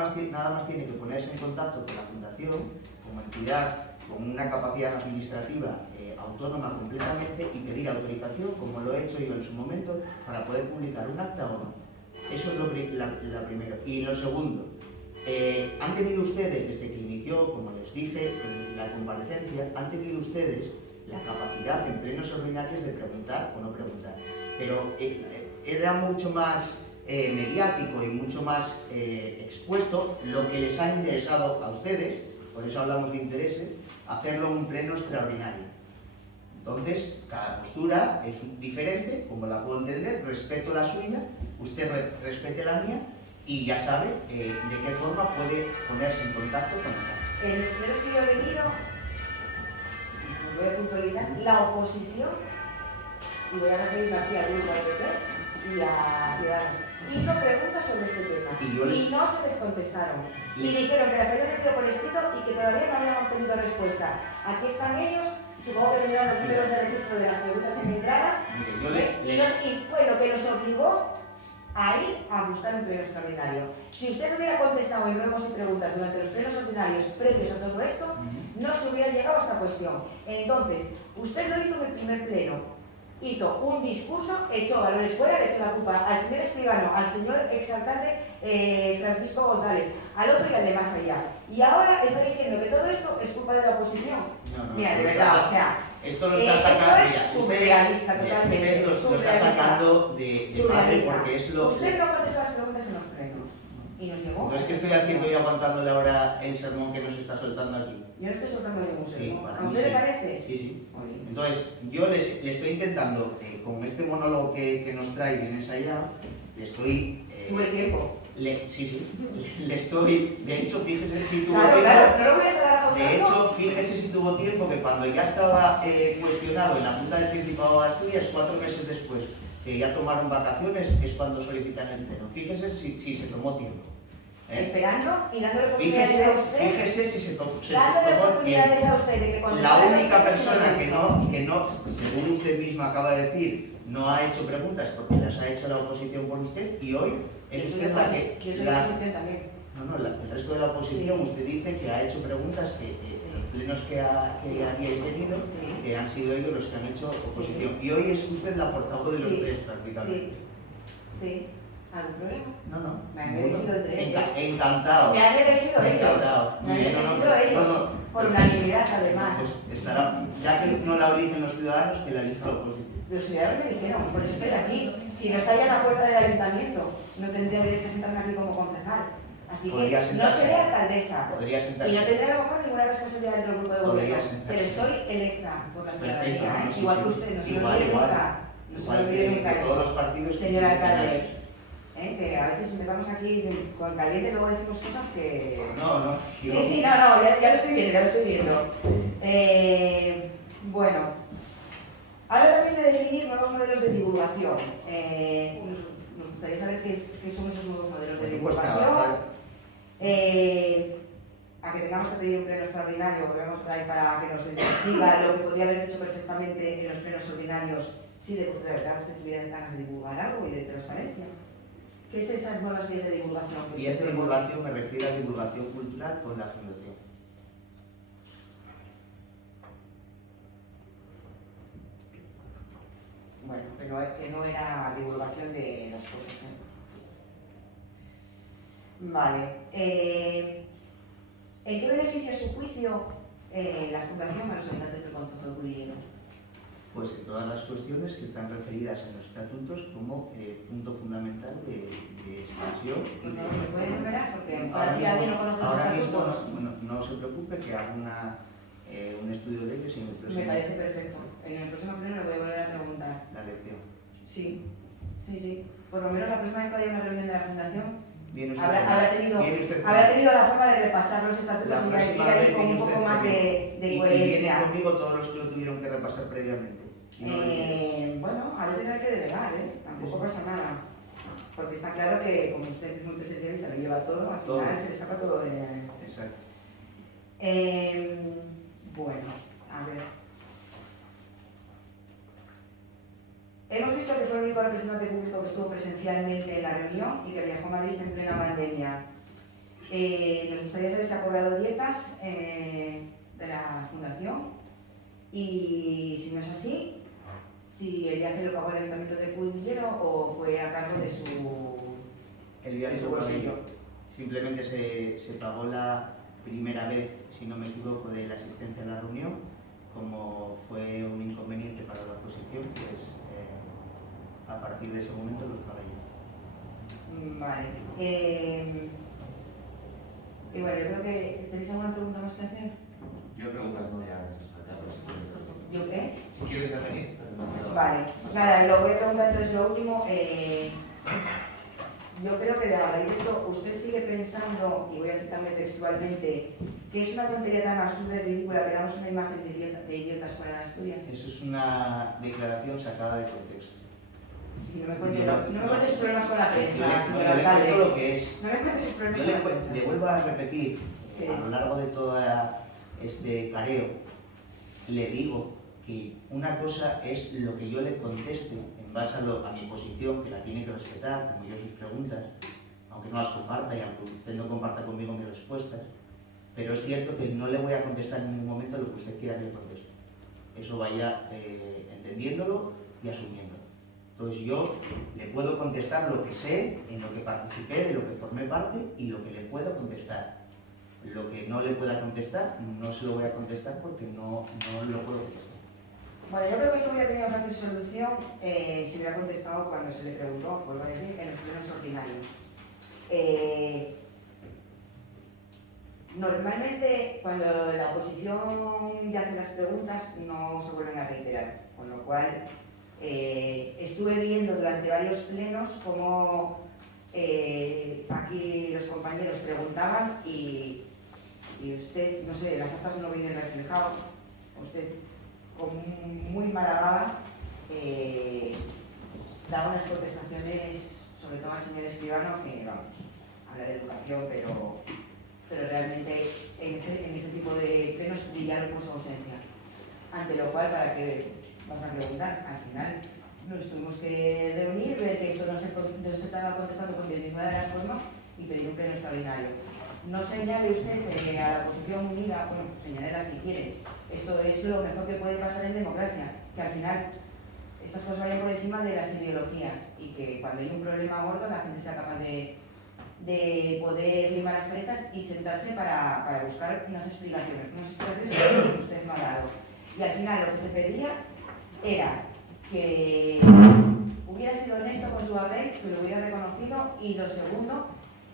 más tiene que ponerse en contacto con la Fundación, como entidad con una capacidad administrativa autónoma completamente y pedir autorización, como lo he hecho yo en su momento, para poder publicar un acta o no. Eso es lo primero. Y lo segundo, han tenido ustedes, desde que inició, como les dije en la comparecencia, han tenido ustedes la capacidad en plenos ordinarios de preguntar o no preguntar. Pero era mucho más mediático y mucho más expuesto lo que les ha interesado a ustedes, por eso hablamos de intereses, hacerlo en un pleno extraordinario. Entonces, cada postura es diferente, como la puedo entender, respeto la suya, usted respete la mía y ya sabe de qué forma puede ponerse en contacto con esa. En los primeros que yo he venido, voy a puntualizar, la oposición, y voy a referirme aquí al grupo del PP y a Ciudadanos, hizo preguntas sobre este tema y no se les contestaron. Y dijeron que las habían metido por escrito y que todavía no habían obtenido respuesta. Aquí están ellos, supongo que tendrán los números de registro de las preguntas en entrada, y fue lo que nos obligó a ir a buscar un pleno extraordinario. Si usted hubiera contestado en nuevos y preguntas durante los plenos ordinarios previos a todo esto, no se hubiera llegado a esta cuestión. Entonces, usted lo hizo en el primer pleno. Hizo un discurso, echó balones fuera, le echó la culpa al señor escribano, al señor exalcalde Francisco González, al otro y al de más allá. Y ahora está diciendo que todo esto es culpa de la oposición. No, mira, de verdad, o sea, esto lo está sacando, esto es surrealista totalmente. Usted lo está sacando de madre porque es lo... Usted no contesta las preguntas en los plenos. Y nos llegó. No es que estoy haciendo yo aguantándole ahora el sermón que nos está soltando aquí. Yo no estoy soltando ningún sermón. Sí, ¿A usted le parece? Sí, sí. Entonces, yo le estoy intentando, con este monólogo que nos trae Inés allá, le estoy... Tuve tiempo. Sí. Le estoy... De hecho, fíjese si tuvo tiempo... Claro, no lo voy a sacar. De hecho, fíjese si tuvo tiempo que cuando ya estaba cuestionado en la Junta del Principado de Asturias, 4 meses después, que ya tomaron vacaciones, es cuando solicitan el pleno. Fíjese si se tomó tiempo. esperando y dándole oportunidades a usted. Fíjese si se Dándole oportunidades a usted de que cuando la usted única haga persona su que no, según usted misma acaba de decir, no ha hecho preguntas porque las ha hecho la oposición por usted, y hoy es usted la que... Yo soy la oposición también. El resto de la oposición, Sí. usted dice que ha hecho preguntas que en los plenos que habíais tenido, Sí. que han sido ellos los que han hecho oposición. Y hoy es usted la portavoz de los Sí. tres prácticamente. Sí. ¿Algún problema? No. Me han elegido entre ellos. Encantado. Me han elegido ellos. Encantado. Me han Muy bien, elegido ellos. Por unanimidad, además. Pues estará, ya que no la eligen los ciudadanos, que la elija la oposición. Los ciudadanos me dijeron, por eso estoy aquí. Si no estaría en la puerta del ayuntamiento, no tendría derecho a sentarme aquí como concejal. Así que Podría no sentarse. seré alcaldesa. Podría Y sentarse. no tendré a lo mejor ninguna responsabilidad dentro del grupo de Podría gobierno. sentarse. Pero soy electa por la Perfecto, ciudadanía, ¿no? Sí, igual sí. que usted, no se me Igual, olvide igual. nunca. No se me Igual olvide que nunca todos eso. los partidos. Señor alcalde, institucionales. que a veces empezamos aquí con caliente y luego decimos cosas que... No. Sí, no, ya lo estoy viendo, bueno, habla también de definir nuevos modelos de divulgación. Nos gustaría saber qué son esos nuevos modelos de Pues divulgación. A que tengamos que pedir un pleno extraordinario, volvemos otra vez para que nos diga lo que podría haber hecho perfectamente en los plenos ordinarios si de verdad usted tuviera ganas de divulgar algo y de transparencia. ¿Qué es esas nuevas vías de divulgación? Y esta divulgación me refiero a divulgación cultural con la fundación. Bueno, pero que no era divulgación de las cosas, ¿eh? Vale. ¿En qué beneficia a su juicio la fundación a los habitantes del concejo de Cudillero? Pues en todas las cuestiones que están referidas en los estatutos como punto fundamental de expansión. Pues no se puede enumerar porque Ahora aquí alguien no conoce los mismo estatutos. no se preocupe que haga un estudio de ellos y en el Me próximo parece perfecto. En el próximo pleno le voy a volver a preguntar. la lección. Sí. Por lo menos la próxima vez que haya una reunión de la fundación Viene usted habrá tenido la forma de repasar los estatutos y ir ahí con un poco más de y coherencia. viene conmigo todos los que lo tuvieron que repasar previamente. Bueno, a veces hay que delegar, tampoco pasa nada. Porque está claro que, como usted es muy presencialista, lo lleva todo, al Todo. final se le escapa todo de... Exacto. Bueno, a ver. Hemos visto que fue el único representante público que estuvo presencialmente en la reunión y que viajó a Madrid en plena pandemia. Nos gustaría saber si ha cobrado dietas de la fundación y, si no es así, si el viaje lo pagó el Ayuntamiento de Cudillero o fue a cargo de su El su bolsillo. Simplemente se pagó la primera vez, si no me equivoco, de la asistencia a la reunión. Como fue un inconveniente para la oposición, pues a partir de ese momento los pagué yo. Vale. Y bueno, yo creo que tenéis alguna pregunta más que hacer. Yo preguntas no ya pero si quieres ¿Yo qué? Si quiero intervenir, pero no quiero. Vale, nada, lo voy a preguntar entonces lo último. Yo creo que a raíz de esto usted sigue pensando, y voy a citarme textualmente, que es una tontería tan absurda y ridícula que damos una imagen de idiotas fuera de Asturias. Eso es una declaración sacada de contexto. Y no me cuente sus problemas con la prensa, señor Yo le alcalde. cuento lo que es. No me cuente sus problemas Yo con la prensa. le vuelvo a repetir, Sí. a lo largo de todo este careo, le digo que una cosa es lo que yo le conteste en base a mi posición, que la tiene que respetar, como yo sus preguntas, aunque no las comparta y aunque usted no comparta conmigo mis respuestas, pero es cierto que no le voy a contestar en ningún momento lo que usted quiera que le conteste. Eso vaya entendiéndolo y asumiéndolo. Entonces yo le puedo contestar lo que sé, en lo que participé, de lo que formé parte y lo que le puedo contestar. Lo que no le pueda contestar, no se lo voy a contestar porque no lo puedo contestar. Bueno, yo creo que esto hubiera tenido fácil solución si hubiera contestado cuando se le preguntó, vuelvo a decir, en los plenos ordinarios. Normalmente, cuando la oposición ya hace las preguntas, no se vuelven a reiterar, con lo cual estuve viendo durante varios plenos cómo aquí los compañeros preguntaban y usted, no sé, las actas no vienen reflejadas, usted con muy mala baba da unas contestaciones, sobre todo al señor Escribano, que vamos, a habla de educación, pero realmente en este tipo de plenos brillaron por su ausencia. Ante lo cual, ¿para qué vas a preguntar? Al final nos tuvimos que reunir, ver que esto no se estaba contestando con ninguna de las formas y pedir un pleno extraordinario. No señale usted a la oposición unida, bueno, señalela si quiere. Esto es lo mejor que puede pasar en democracia, que al final estas cosas vayan por encima de las ideologías y que cuando hay un problema gordo la gente sea capaz de poder limar las perezas y sentarse para buscar unas explicaciones que usted no ha dado. Y al final lo que se pedía era que hubiera sido honesto con su papel, que lo hubiera reconocido, y lo segundo,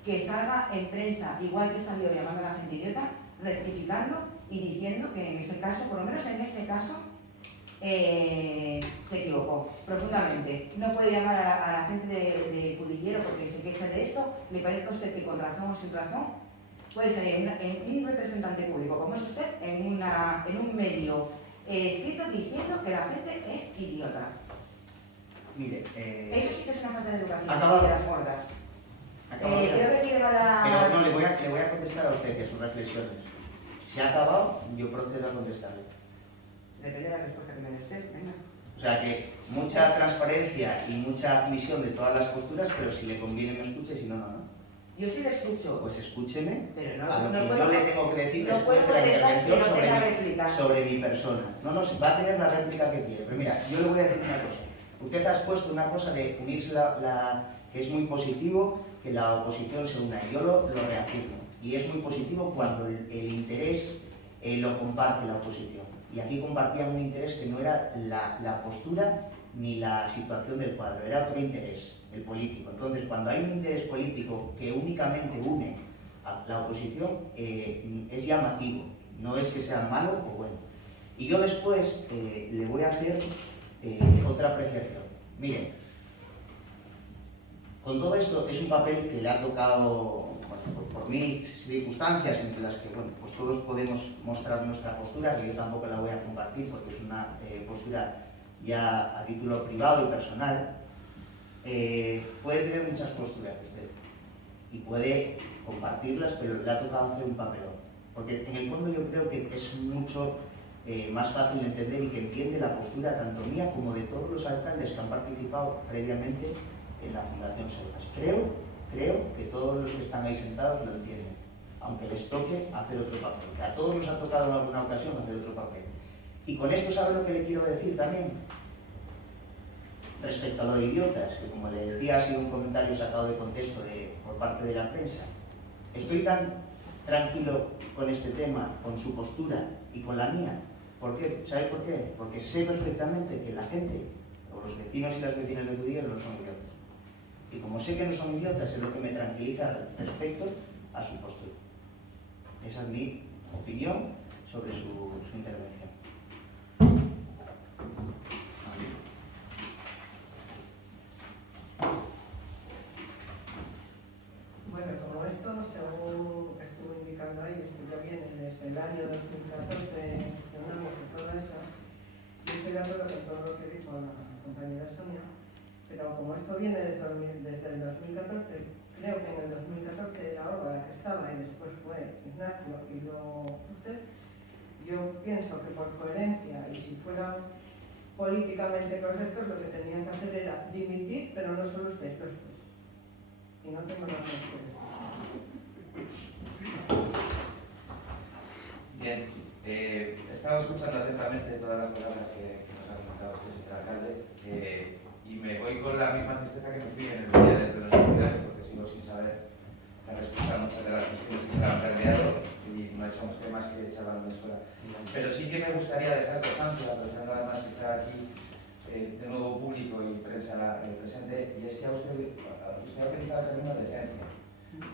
que salga en prensa, igual que salió llamando a la gente idiota, rectificando y diciendo que en ese caso, por lo menos en ese caso, se equivocó profundamente. No puede llamar a la gente de Cudillero porque se queja de esto, le parezca a usted que con razón o sin razón, puede ser en un representante público como es usted, en un medio escrito diciendo que la gente es idiota. Mire, Eso sí que es una falta de educación acaba de las gordas. acabo Creo que tiene mala... Pero no, le voy a contestar a usted que sus reflexiones. Si ha acabado, yo procedo a contestarle. Depende de la respuesta que me dé usted, venga. O sea que mucha transparencia y mucha admisión de todas las posturas, pero si le conviene me escuche, si no, no, no. Yo sí le escucho. Pues escúcheme Pero a lo no que puedo, yo le tengo que decir no después de puedo la contestar que no intervención tenga réplica. sobre mi persona. No, va a tener la réplica que quiere. Pero mira, yo le voy a decir una cosa. Usted ha expuesto una cosa de unirse que es muy positivo que la oposición se una. Y yo lo reafirmo. Y es muy positivo cuando el interés lo comparte la oposición. Y aquí compartían un interés que no era la postura ni la situación del cuadro, era otro interés, el político. Entonces, cuando hay un interés político que únicamente une a la oposición, es llamativo, no es que sea malo o bueno. Y yo después le voy a hacer otra apreciación. Miren, con todo esto es un papel que le ha tocado, bueno, por mil circunstancias entre las que, bueno, pues todos podemos mostrar nuestra postura, que yo tampoco la voy a compartir porque es una postura ya a título privado y personal. Puede tener muchas posturas usted y puede compartirlas, pero le ha tocado hacer un papelón, porque en el fondo yo creo que es mucho más fácil de entender y que entiende la postura tanto mía como de todos los alcaldes que han participado previamente en la Fundación Selvas. Creo que todos los que están ahí sentados lo entienden, aunque les toque hacer otro papel, que a todos nos ha tocado en alguna ocasión hacer otro papel. Y con esto, ¿sabe lo que le quiero decir también? Respecto a lo de idiotas, que como le decía ha sido un comentario sacado de contexto por parte de la prensa, estoy tan tranquilo con este tema, con su postura y con la mía. ¿Por qué? ¿Sabe por qué? Porque sé perfectamente que la gente, o los vecinos y las vecinas de Cudillero, no son idiotas. Y como sé que no son idiotas, es lo que me tranquiliza respecto a su postura. Esa es mi opinión sobre su intervención. Bueno, como esto, según estuvo indicando ahí, esto ya viene desde el año 2014, funcionamos y todo eso, yo estoy de acuerdo con todo lo que dijo la compañera Sonia, pero como esto viene desde el 2014, creo que en el 2014 era Olga la que estaba y después fue Ignacio y luego usted, yo pienso que por coherencia y si fuera políticamente correctos lo que tenían que hacer era dimitir, pero no solo usted, los tres. Y no tengo nada más que decir. Bien, he estado escuchando atentamente todas las palabras que nos ha comentado usted, señor alcalde, y me voy con la misma tristeza que me fui en el día de los hospitales, porque sigo sin saber la respuesta a muchas de las cuestiones que se han planteado y no he hecho más temas que echar balones fuera. Pero sí que me gustaría dejar constancia, aprovechando además que está aquí de nuevo público y prensa presente, y es que usted ha utilizado el término decencia.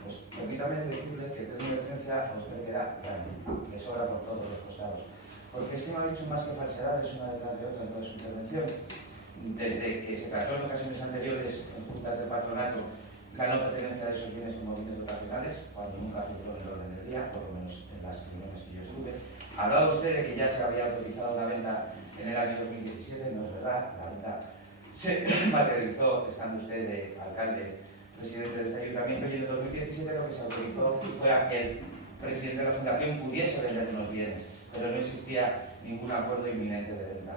Pues permítame decirle que el término decencia a usted le queda grande, le sobra por todos los costados. Porque es que no ha dicho más que falsedades una detrás de otra en toda su intervención. Desde que se trató en ocasiones anteriores en juntas de patronato la no pertenencia de esos bienes como bienes dotacionales, cuando nunca figuró en el orden del día, por lo menos en las reuniones que yo estuve. Hablaba usted de que ya se había autorizado una venta en el año 2017, no es verdad, la venta se materializó estando usted de alcalde presidente de este ayuntamiento, y en 2017 lo que se autorizó fue a que el presidente de la fundación pudiese vender unos bienes, pero no existía ningún acuerdo inminente de venta.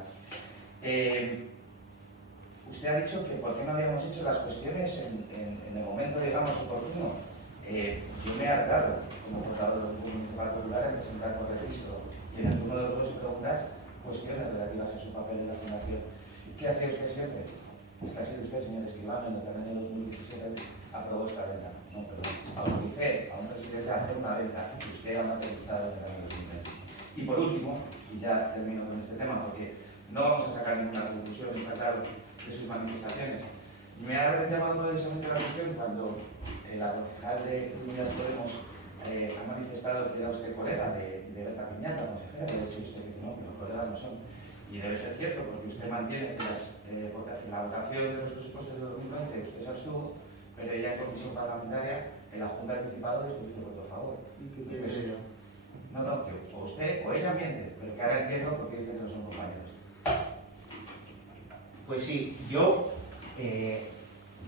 Usted ha dicho que por qué no habíamos hecho las cuestiones en el momento, digamos, oportuno. Yo me he hartado, como portador del Grupo Municipal Popular, en presentar por registro y en el turno de dos preguntas cuestiones relativas a su papel en la fundación. ¿Qué hace usted siempre? Pues que ha sido usted, señor Escribano, en el año 2017 aprobó esta venta. No, perdón. Autoricé a un presidente a hacer una venta que usted ha materializado en el año 2020. Y por último, y ya termino con este tema, porque no vamos a sacar ninguna conclusión, está claro, de sus manifestaciones. Me ha llamado poderosamente la atención cuando la concejal de Unidas Podemos ha manifestado que era usted colega de Berta Piñata, consejera, y ha dicho usted que no, que los colegas no son. Y debe ser cierto, porque usted mantiene que la votación de los presupuestos de 2020 usted se abstuvo, pero ella en comisión parlamentaria, en la Junta del Principado, le puso voto a favor. ¿Y qué quiere decir yo? No, que o usted o ella miente, pero que ahora entiendo por qué dice que no son compañeros. Pues sí, yo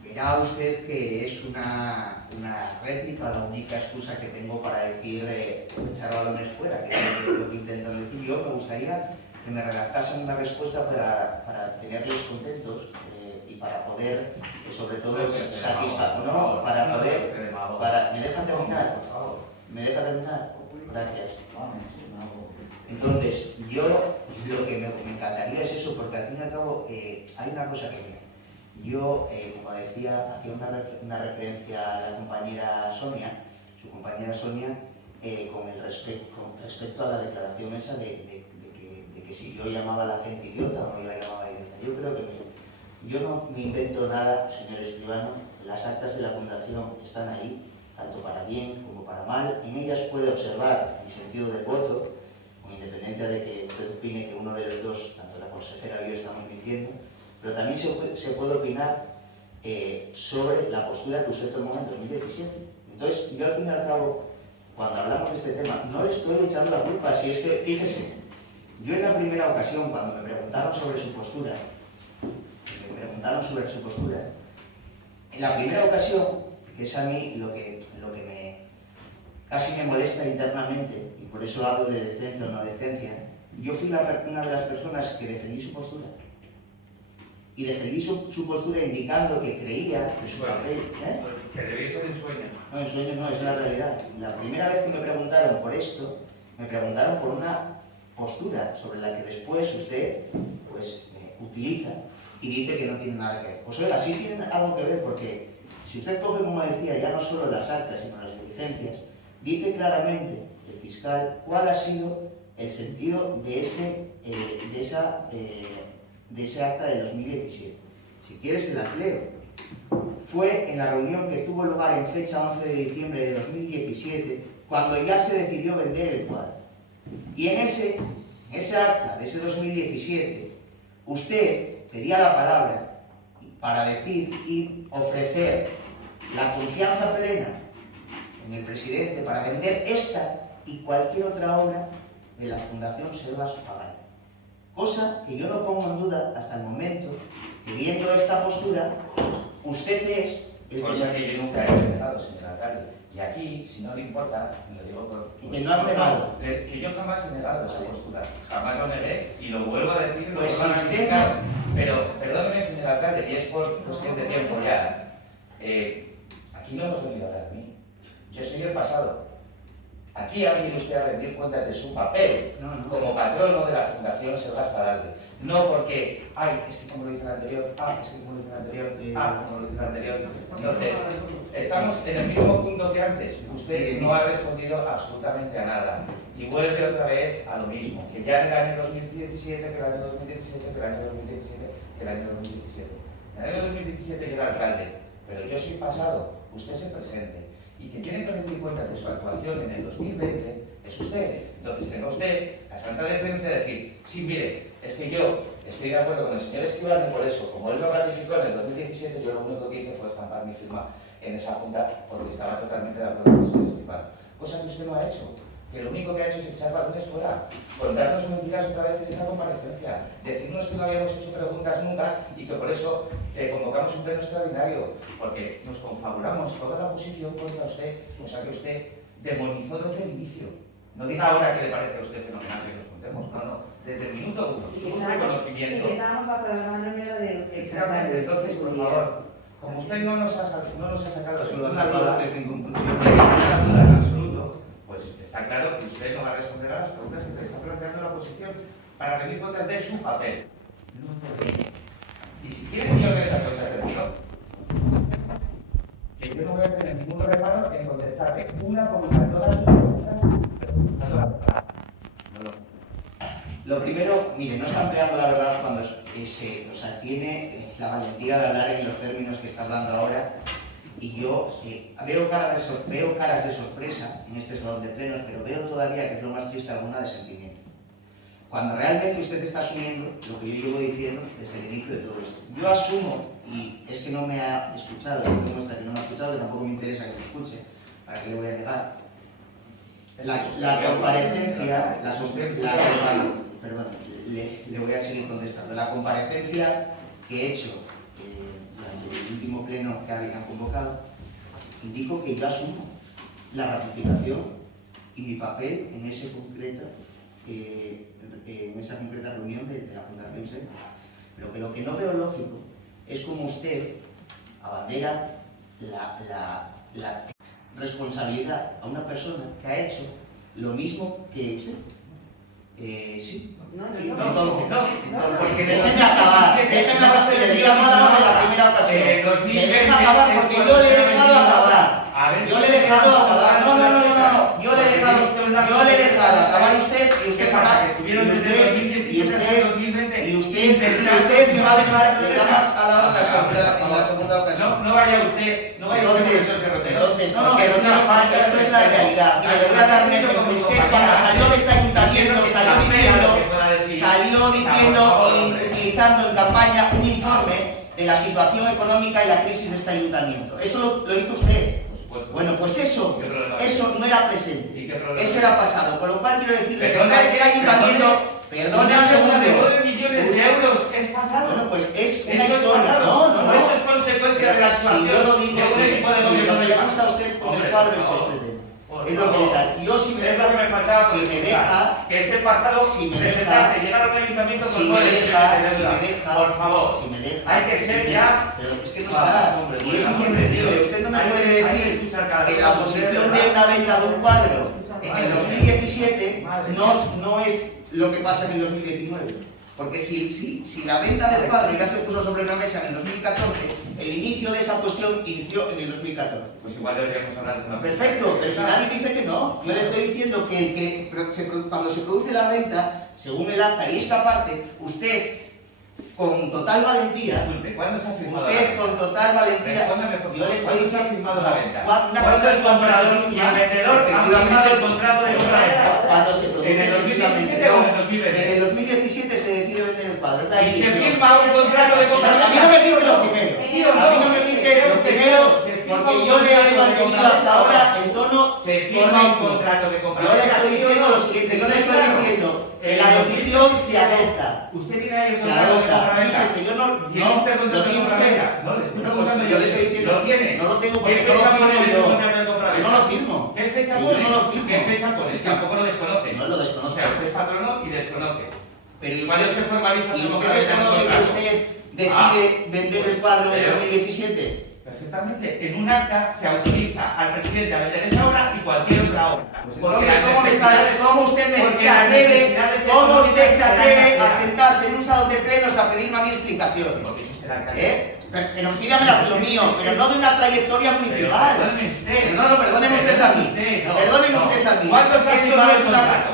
verá usted que es una réplica, la única excusa que tengo para decir echar balones fuera, que es lo que intento decir. Yo me gustaría que me redactasen una respuesta para tenerles contentos y para poder, sobre todo, satisfacer, no, para poder, ¿me dejan terminar, por favor? ¿Me dejan terminar? Gracias. Entonces, yo lo que me encantaría es eso, porque al fin y al cabo hay una cosa que mira. Yo, como decía, hacía una referencia a la compañera Sonia, su compañera Sonia, con respecto a la declaración esa de que si yo llamaba a la gente idiota o no la llamaba idiota. Yo creo que yo no me invento nada, señor Escribano. Las actas de la fundación están ahí, tanto para bien como para mal. En ellas puede observar mi sentido de voto, con independencia de que usted opine que uno de los dos, tanto la consejera y yo, estamos mintiendo, pero también se puede opinar sobre la postura que usted tomó en 2017. Entonces, yo al fin y al cabo, cuando hablamos de este tema, no le estoy echando la culpa, si es que, fíjese, yo en la primera ocasión, cuando me preguntaron sobre su postura, en la primera ocasión, que es a mí lo que casi me molesta internamente, y por eso hablo de decencia o no decencia, yo fui una de las personas que defendí su postura. Y defendí su postura indicando que creía que su papel... Que debía ser un sueño. No, el sueño no, es la realidad. La primera vez que me preguntaron por esto, me preguntaron por una postura sobre la que después usted pues utiliza y dice que no tiene nada que ver. Pues oiga, sí tienen algo que ver, porque si usted coge, como decía, ya no solo las actas, sino las licencias, dice claramente el fiscal cuál ha sido el sentido de ese acta de 2017. Si quieres se las leo. Fue en la reunión que tuvo lugar en fecha 11 de diciembre de 2017, cuando ya se decidió vender el cuadro. Y en ese acta de ese 2017, usted pedía la palabra para decir y ofrecer la confianza plena en el presidente para vender esta y cualquier otra obra de la Fundación Selvas Pagano. Cosa que yo no pongo en duda hasta el momento, que viendo esta postura, usted es... Cosa que yo nunca he negado, señor alcalde. Y aquí, si no le importa, me lo digo por... Y que no has negado. Que yo jamás he negado esa postura. Jamás lo negué y lo vuelvo a decir y lo Pues vuelvo a si usted ratificar. Pero, perdóneme, señor alcalde, y es por cuestión de tiempo ya. Aquí no hemos venido a hablar de mí. Yo soy el pasado. Aquí ha venido usted a rendir cuentas de su papel como patrono de la Fundación Selvas Pagano. No porque, ay, es que como lo dice el anterior, es que como lo dice el anterior, como lo dice el anterior. Entonces, estamos en el mismo punto que antes. Usted no ha respondido absolutamente a nada. Y vuelve otra vez a lo mismo, que ya en el año 2017, que el año 2017, que el año 2017, que el año 2017. En el año 2017 yo era alcalde, pero yo soy pasado, usted es el presente. Y quien tiene que rendir cuentas de su actuación en el 2020 es usted. Entonces tenga usted la santa decencia de decir, sí, mire, es que yo estoy de acuerdo con el señor Escribano y por eso, como él lo ratificó en el 2017, yo lo único que hice fue estampar mi firma en esa junta porque estaba totalmente de acuerdo con el señor Escribano. Cosa que usted no ha hecho. que lo único que ha hecho es echar balones fuera, contarnos mentiras otra vez en esta comparecencia, decirnos que no habíamos hecho preguntas nunca y que por eso convocamos un pleno extraordinario, porque nos confabulamos toda la oposición contra usted, o sea que usted demonizó desde el inicio. No diga ahora que le parece a usted fenomenal que nos contemos, no, desde el minuto uno, tuvo un reconocimiento. Y estábamos bajo la manera de... Exactamente, entonces, por favor, como usted no nos ha sacado Solo ninguna ha duda, sacado usted en conclusión. ninguna duda en absoluto, pues está claro que usted no va a responder a las preguntas que le está planteando la oposición para rendir cuentas de su papel. Y si quieren yo les hago esa reunión, que yo no voy a tener ningún reparo en contestarle una por una todas sus preguntas. Lo primero, mire, no está empleando la verdad cuando tiene la valentía de hablar en los términos que está hablando ahora, y yo veo caras de sorpresa en este salón de plenos, pero veo todavía, que es lo más triste, alguna de sentimiento. Cuando realmente usted está asumiendo lo que yo llevo diciendo desde el inicio de todo esto. Yo asumo, y es que no me ha escuchado, que demuestra que no me ha escuchado, y tampoco me interesa que me escuche, ¿para qué le voy a negar? La comparecencia, perdón, le voy a seguir contestando. La comparecencia que he hecho durante el último pleno que habían convocado, indico que yo asumo la ratificación y mi papel en esa concreta reunión de la Fundación SER. Pero que lo que no veo lógico es como usted abandera la responsabilidad a una persona que ha hecho lo mismo que usted. Sí. Porque déjeme acabar, le digamos la primera ocasión. Me deja acabar porque yo le he dejado acabar. Yo le he dejado acabar. No. Yo le he dejado acabar usted y usted pasa, que estuvieron desde 2017 hasta 2020. Y usted me va a dejar, le llamas a la hora en la segunda ocasión. No vaya usted, no vaya usted por esos derroteros. Entonces, no, pero no falta, esto es la realidad. Mira, le voy a dar un ejemplo. Usted cuando salió de este ayuntamiento salió diciendo y utilizando en campaña un informe de la situación económica y la crisis de este ayuntamiento. Eso lo hizo usted. Bueno, pues eso no era presente. Eso era pasado. Con lo cual quiero decirle que cualquier ayuntamiento... Perdone un segundo. De 9 millones de euros es pasado. Bueno, pues es una eso historia. Es pasado. No. Eso es consecuencia de la actuación si yo lo digo, de un equipo de gobierno. Lo que le gusta a usted con el cuadro es este tema. Es lo que le da. Yo si me deja, que ese pasado presentarte, llegar a un ayuntamiento con 9 millones de deuda. Por favor, hay que ser ya. Pero es que no está. Y es muy entendible. Usted no me puede decir que la posición de una venta de un cuadro en el 2017 no es lo que pasa en el 2019. Porque si la venta del cuadro ya se puso sobre una mesa en el 2014, el inicio de esa cuestión inició en el 2014. Pues igual deberíamos hablar de una... Perfecto, pero si nadie dice que no. Yo le estoy diciendo que cuando se produce la venta, según el acta y esta parte, usted con total valentía... Disculpe, ¿cuándo se ha firmado Usted la venta? con total valentía... Yo le estoy diciendo firmado la venta. ¿Cuándo el comprador y el vendedor han firmado el contrato de compra-venta? Cuando se produce ¿En el 2017 o en el 2020? En el 2017 se decide vender el cuadro. Y se firma un contrato de compra-venta. A mí no me dice lo primero. ¿Sí o no? A mí no me dice lo primero, porque yo le he mantenido hasta ahora el tono se firma un contrato de compra-venta. Yo le estoy diciendo lo siguiente, yo le estoy diciendo que la decisión se adopta. ¿Usted tiene ahí el Se contrato de adopta. compra-venta? Fíjese, yo no... ¿Tiene usted el contrato de tiene compra-venta? usted. No, le estoy Bueno, preguntando pues yo le estoy diciendo... ¿Lo tiene? No lo tengo ¿Qué porque no lo fecha firmo pone en ese yo. contrato de compra-venta? Yo no lo firmo. ¿Qué fecha Y pone? yo no lo firmo. ¿Qué fecha pone? Es que tampoco lo desconoce. No lo O desconozco. sea, usted es patrono y desconoce. Pero ¿Cuándo se formaliza ¿y su usted compra-venta en un desconoce que contrato? usted decide vender el cuadro en el 2017? Perfectamente. En un acta se autoriza al presidente a vender esa obra y cualquier otra obra. ¿Cómo usted se atreve a sentarse en un salón de plenos a pedirme a mi explicación? Pero pídame lo mío, pero no de una trayectoria municipal. Perdóneme usted. Perdóneme usted a mí. Perdóneme usted a mí. ¿Cuándo se ha Esto firmado no el es una... contrato?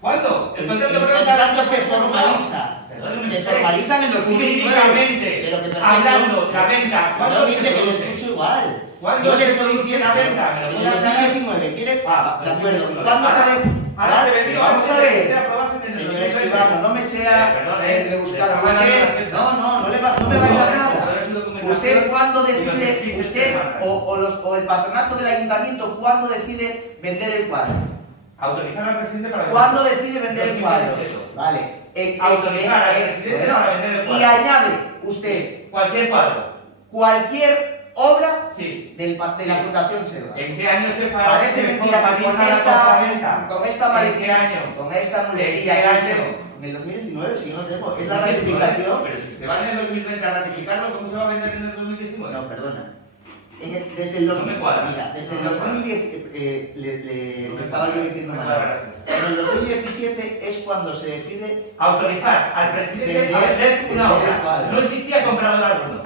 ¿Cuándo? El contrato se formaliza. Se formaliza en el 2019. Jurídicamente, Pero que perfecto. hablando, la venta, ¿cuándo No se dice que lo produce? escucho igual. ¿Cuándo Yo se le estoy produce diciendo la venta? En ¿Me lo el puede aclarar? 2019, ¿quiere? De acuerdo. Ahora, ¿Cuándo sale? Ahora se vendió, Vamos a ver. Señor Señor escribano, no me sea rebuscado. le estamos Usted, no me vaya nada. ¿Usted cuándo decide, usted o el patronato del ayuntamiento, cuándo decide vender el cuadro? Autorizar al presidente para ¿Cuándo decide vender el cuadro? 2018. Vale. Autorizar al presidente para vender el cuadro. Y añade usted Cualquier cuadro. cualquier obra Sí. de la Fundación Selva. ¿En qué año se Parece mentira que con formaliza la compraventa? con esta ¿En qué maletilla, año? con esta ¿En muletilla qué que año? usted- en el 2019, si yo no tengo, es la ratificación. Pero si usted va en el 2020 a ratificarlo, ¿cómo se va a vender en el 2019? No, perdona. Desde el 2000, No me cuadra. mira, desde el No me cuadra. 2010, No me estaba cuadra. yo diciendo No me mal. cuadra. En el 2017 es cuando se decide. Autorizar al presidente Vender- a vender una vender el obra. cuadro. No existía comprador alguno.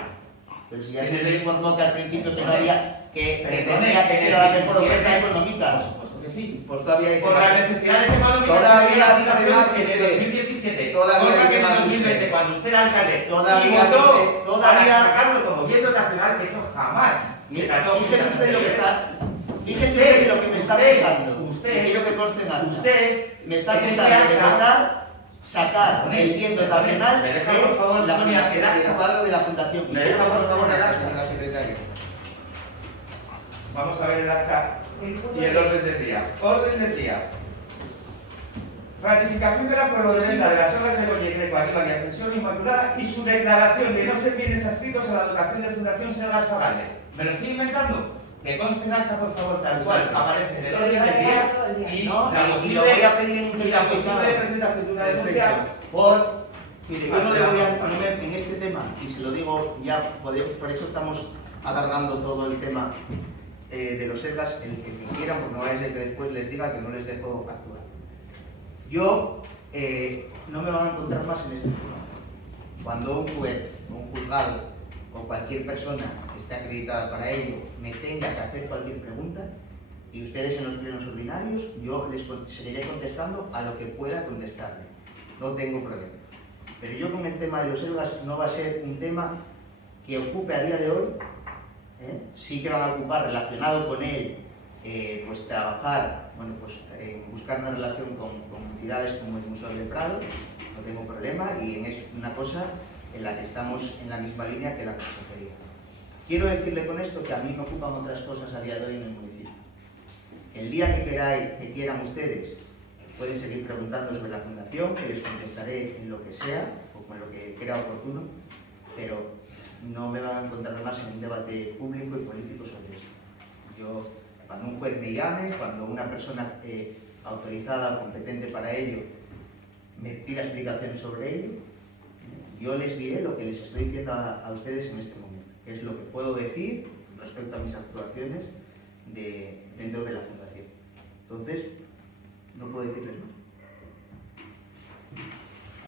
Pero si ya se le informó que al principio que no había, que Perdone, tenía que en ser el la mejor 17. oferta Por económica. supuesto que sí. Pues todavía hay que Por más. las necesidades económicas Todavía que tenía la dice Fundación más en el usted. 2017. Todavía Cosa dice que en el más 2020, usted. cuando usted era alcalde, Todavía y votó dice- todavía- para sacarlo como bien dotacional, que eso jamás se trató. Fíjese usted lo que está. Fíjese Usted- usted lo que me está usted- pensando. usted- Que quiero que conste en acta. Usted me está en ese acusando de acta- votar, sacar el bien dotacional ¿Me deja, por favor, la Sonia, el acta? cuadro de la Fundación. ¿Me deja, por favor, el acta? señora secretaria? Vamos a ver el acta y el orden del día. Orden del día. Ratificación de la prórroga de las obras de Goya y Greco, Aníbal y Ascensión Inmaculada y su declaración de no ser bienes adscritos a la dotación de Fundación Selva Zagales. ¿Me lo estoy inventando? Que conste en acta, por favor, tal cual aparece en el orden del día y No, la y lo posible, voy a pedir en un y la certificado. posible presentación de una denuncia Perfecto. por... Mire, yo no le voy a poner en este tema, y se lo digo ya, por eso estamos alargando todo el tema de los ERGAS, el que quieran, porque no vaya a ser que después les diga que no les dejo actuar. Yo no me van a encontrar más en este tema. Cuando un juez, un juzgado o cualquier persona que esté acreditada para ello me tenga que hacer cualquier pregunta, y ustedes en los plenos ordinarios, yo les seguiré contestando a lo que pueda contestarle. No tengo problema. Pero yo con el tema de los ERGAS no va a ser un tema que ocupe a día de hoy. Sí que van a ocupar relacionado con él, pues trabajar, bueno, pues buscar una relación con entidades como el Museo del Prado, no tengo problema, y es una cosa en la que estamos en la misma línea que la consejería. Quiero decirle con esto que a mí me ocupan otras cosas a día de hoy en el municipio. El día que quieran ustedes, pueden seguir preguntando sobre la Fundación, que les contestaré en lo que sea, o con lo que crea oportuno, pero no me van a encontrar más en un debate público y político sobre esto. Yo, cuando un juez me llame, cuando una persona autorizada o competente para ello me pida explicaciones sobre ello, yo les diré lo que les estoy diciendo a ustedes en este momento, que es lo que puedo decir respecto a mis actuaciones dentro de la Fundación. Entonces, no puedo decirles más.